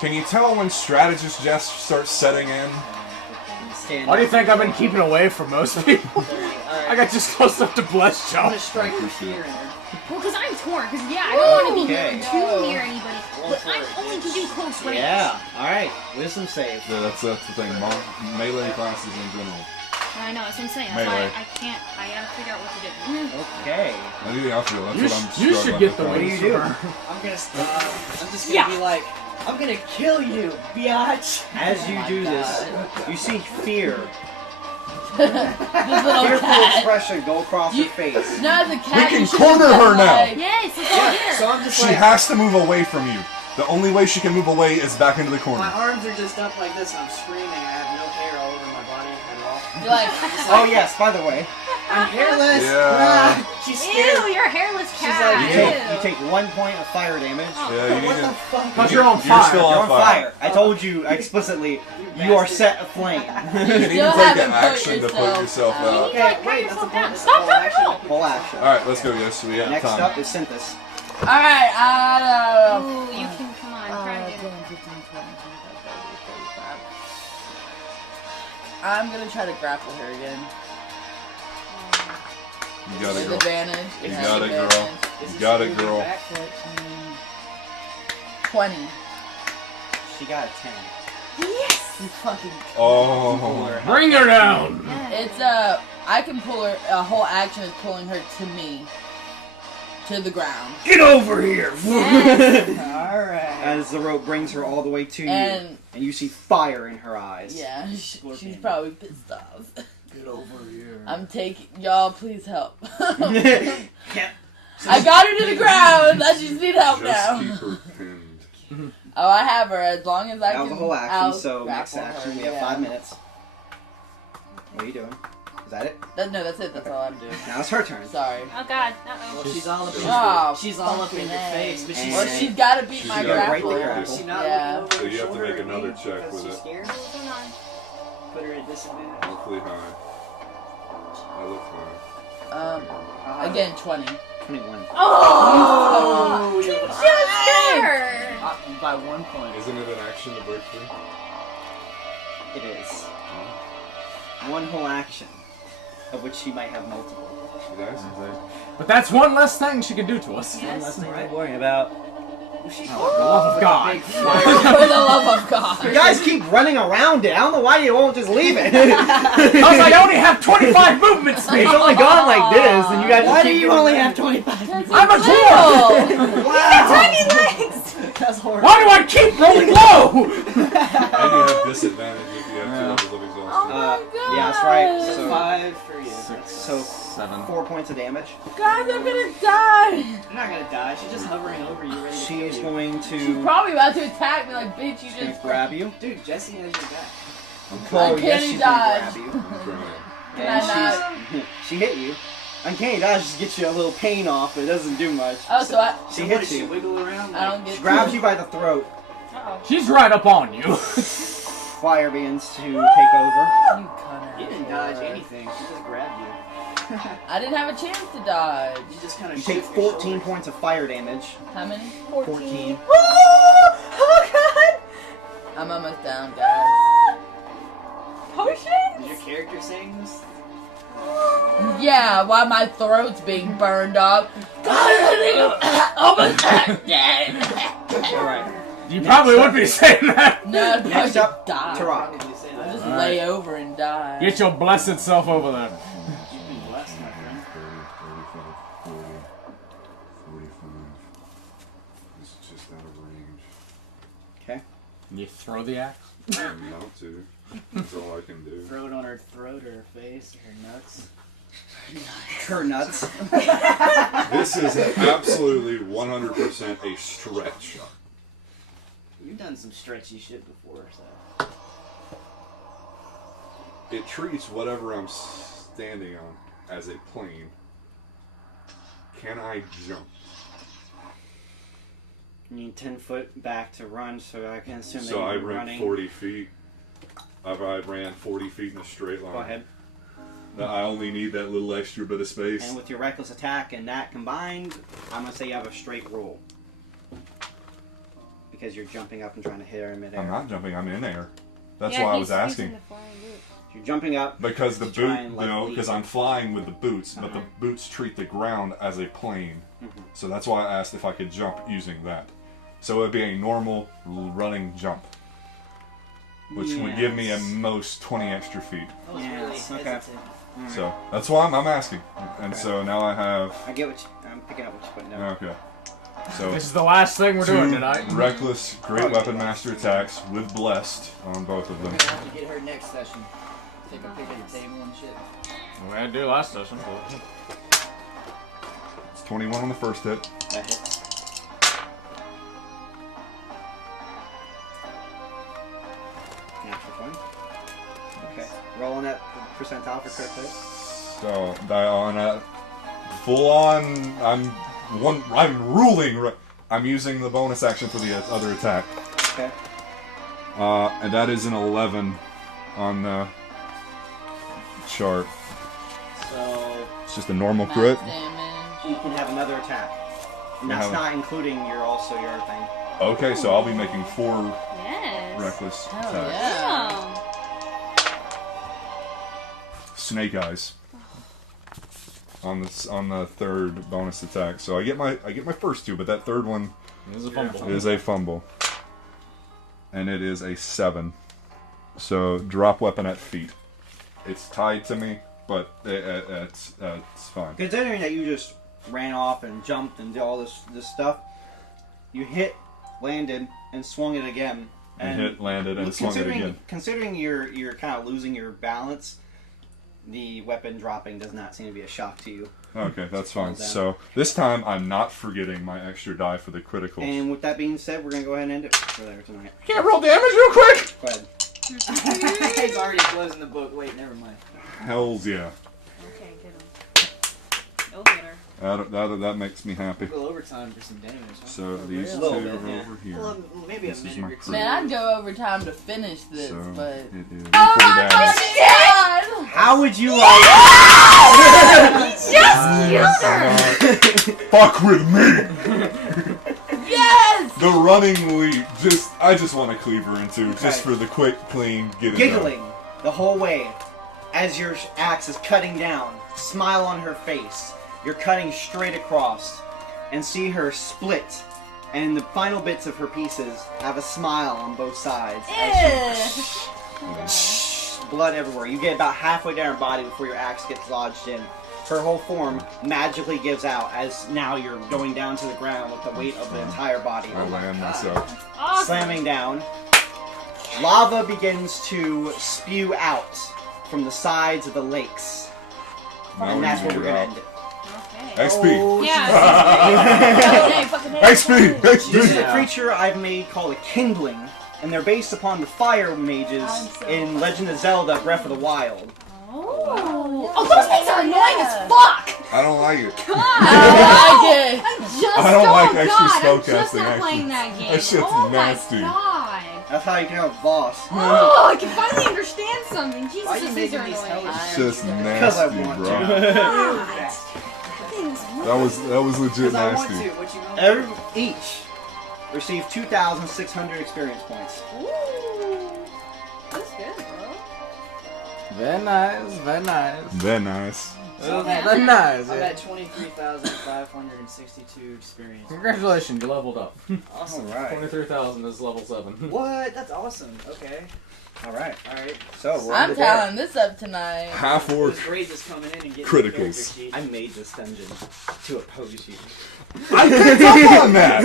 Can you tell when strategist Jess starts setting in? Stand Why do you up. think I've been keeping away from most people? 30. I Alright. got just close enough to bless I'm y'all. gonna strike for fear in her. Well, because I'm torn. Because, yeah, I don't want to be Okay. too near anybody. Roll But for I it. only can do close range. Yeah. Alright. Wisdom save. Yeah, that's the thing. Melee classes in general. I know, that's what I'm saying. That's why Melee. I can't. I gotta figure out what to do. Okay. Anything I feel, that's You, what I'm you should struggling get to the find. What do you wings do? from her. I'm just gonna Yeah. be like, I'm gonna kill you, biatch. As you my do this, God. you see fear. This little Fearful cat. expression go across You- her face. No, the cat. can you should corner have her done, now. like- Yes, it's all Yeah, here. so I'm just She like, has to move away from you. The only way she can move away is back into the my corner. arms are just up like this, I'm screaming, I have no hair all over my body at all. You're like, Oh yes, by the way, I'm hairless! Yeah. Ah, she's Ew, scared. you're a hairless She's cat. like, you take 1 point of fire damage. Oh. Yeah, you What need the to. fuck? Because you're on You're fire. still You're on on fire. fire. I told you explicitly, you are set aflame. You need to still take haven't an put action to put yourself yourself out. out. You Okay, like, pat wait, yourself that's down. a Stop, full stop, action. stop. Full action. Alright, let's go, yes. We have Next time. up is Synthis. alright, Ooh, you can come on. Try to get it. 10, 15, 20, 25, 30, 35. I'm gonna try to grapple her again. You got it, With girl. advantage. You Have got it, girl. advantage. Is You this got it, moving girl. back? 20. She got a 10. You fucking. Oh. Bring her down. It's I can pull her. A whole action is pulling her to me, to the ground. Get over here. Alright. As the rope brings her all the way to you, And and you see fire in her eyes. yeah, she's probably pissed off. Get over here. I'm taking y'all. Please help. Yep. I got her to the ground. I just need help Just now. keep her pinned. Oh, I have her as long as I That can. was the whole action, so next out-grapple action her, we have yeah. 5 minutes. What are you doing? Is that it? No, that's it. That's all I'm doing. Now it's her turn. Sorry. Oh god. Uh-oh. Well, she's all up in Oh, she's all up in your fucking face, but she's Well, And- she's got to beat She's my gotta break grapple. the Is grapple. she not Yeah. looking over So her you have to shoulder make at another me check because with she's it. scared? What's going on? Put her at disadvantage. Hopefully high. I look high. Again, 20. 21. Oh! Oh, you're Just her! by 1 point. Isn't it an action to break free? It is. One whole action, of which she might have multiple. She does? But that's one less thing she can do to us. One less thing to Right. worry about. For the love of God. For the love of You God. guys keep running around it. I don't know why you won't just leave it. Because I only have 25 movement speed. It's only gone like this, and you guys Why just do keep you getting only around. have 25? I'm a dwarf. Wow. Tiny legs! That's horrible. Why do I keep rolling low? And you have disadvantage if you have 2 levels of exhaustion. Oh my God. Yeah, that's right. So So, 5 for you. so 4 points of damage. Guys, I'm gonna die. You're not gonna die. She's just hovering over you, ready to She kill is you. going She's to probably about to attack me like, bitch, you just grab you. Dude, Jesse has your back. Oh, yes, Uncanny she's gonna dodge. grab you. I'm trying. Can And I not? she hit you. Uncanny dodge just gets you a little pain off, but it doesn't do much. Oh, so I She What, hits does she you. wiggle around? I don't get She grabs you by the throat. Uh-oh. She's right up on you. Fire begins to take over. You You didn't dodge anything. She just grabbed you. I didn't have a chance to dodge. You just kind of You take 14 points of fire damage. How many? 14. Oh God! I'm almost down, guys. Potions? Is your character saying this? Yeah, while my throat's being burned up. Almost dead. Alright. You probably would be saying that. No, I'd Next probably up, die. Tarok. Probably say I'll that. just Alright. lay over and die. Get your blessed self over there. You've been blessed, my friend. 30, 35, 40, 45. This is just out of range. Okay. You throw the axe. I'm about to. That's all I can do. Throw it on her throat or her face or her nuts. Her nuts. This is absolutely 100% a stretch. You've done some stretchy shit before, so. It treats whatever I'm standing on as a plane. Can I jump? You need 10 foot back to run, so I can assume that So I you're ran running. 40 feet. I ran 40 feet in a straight line. Go ahead. I only need that little extra bit of space. And with your reckless attack and that combined, I'm going to say you have a straight roll. Because you're jumping up and trying to hit her in midair. I'm not jumping, I'm in air. That's Yeah, why I he's was using asking. the flying boot. You're jumping up. Because the to try boot, and, like, leave. because I'm flying with the boots, but the Uh-huh. boots treat the ground as a plane. Mhm. So that's why I asked if I could jump using that. So it would be a normal running jump, which would give me at Yes. most 20 extra feet. I was Yes, really okay. hesitant. Alright. So that's why I'm asking. And Okay. so now I have. I get what I'm picking up what you're putting down. Okay. So This is the last thing we're doing 2 tonight. reckless great weapon master attacks with blessed on both of We're them. gonna have to get her next session. Take a pic of the table and shit. We had to do last session. But... It's 21 on the first hit. That hits. Natural 20. Okay. Roll on that percentile for crit hit. So on a full on, I'm ruling. I'm using the bonus action for the other attack. Okay. And that is an 11 on the chart. So It's just a normal crit. Max damage. you can have another attack. And that's Yeah. not including your thing. Okay, so I'll be making 4 Yes. reckless Hell attacks. yeah. Oh. Snake eyes on the third bonus attack. So I get my first 2, but that third one This is a fumble. is a fumble, and it is a 7. So drop weapon at feet. It's tied to me, but it's fine. Considering that you just ran off and jumped and did all this stuff, you hit, landed, and swung it again. And hit, landed, and swung it again. Considering you're kind of losing your balance, the weapon dropping does not seem to be a shock to you. Okay, that's fine. So this time I'm not forgetting my extra die for the critical. And with that being said, we're gonna go ahead and end it for later tonight. Can't roll damage real quick. Go ahead. He's already closing the book. Wait, never mind. Hells yeah. Okay, get him. You'll get her. That makes me happy. We'll go overtime for some damage. Huh? So these two little bit, are yeah. over here. Well, maybe This a is minute my or two. crew. Man, I'd go over time to finish this, So but it is equal oh damage. my god! How would you like? Fuck with me! Yes! The running leap, I just want to cleave her in two, just Okay. for the quick, clean, get it Giggling the whole way as your axe is cutting down, smile on her face. You're cutting straight across and see her split, and the final bits of her pieces have a smile on both sides. As blood everywhere. You get about halfway down her body before your axe gets lodged in. Her whole form magically gives out as now you're going down to the ground with the weight of the entire body. I land myself. Awesome. Slamming down. Lava begins to spew out from the sides of the lakes. Now And we that's can where we're get going out. to end it. Okay. XP! Yeah. XP! This is XP! a creature I've made called a Kindling, and they're based upon the fire mages in Legend of Zelda Breath of the Wild. Oh, those things are annoying as fuck! I don't like it. I like it! I'm just I don't like extra God, spell I'm just casting not actions. playing that game. That shit's oh nasty. my god. That's how you can have a boss. Oh, I can finally understand something. Jesus, Why are you those things are making these annoying. hellish- It's just Because I nasty, want bro. to. God. Things That was legit Because I want to. nasty. What you know? Each receive 2,600 experience points. Ooh. That's good, bro. Very nice, very nice. They're nice. Very nice. I'm at 23,562 experience. Congratulations, you leveled up. Awesome. Alright. 23,000 is level 7. What? That's awesome. Okay. Alright. Alright. So, we're I'm under there. tallying this up tonight. Half It orc. was great just coming in and getting Criticals. the character sheet. I made this dungeon to oppose you. I picked up on that!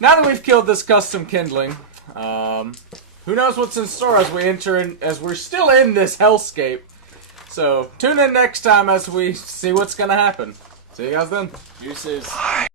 Now that we've killed this custom kindling, who knows what's in store as we enter in, as we're still in this hellscape. So tune in next time as we see what's gonna happen. See you guys then. Deuces.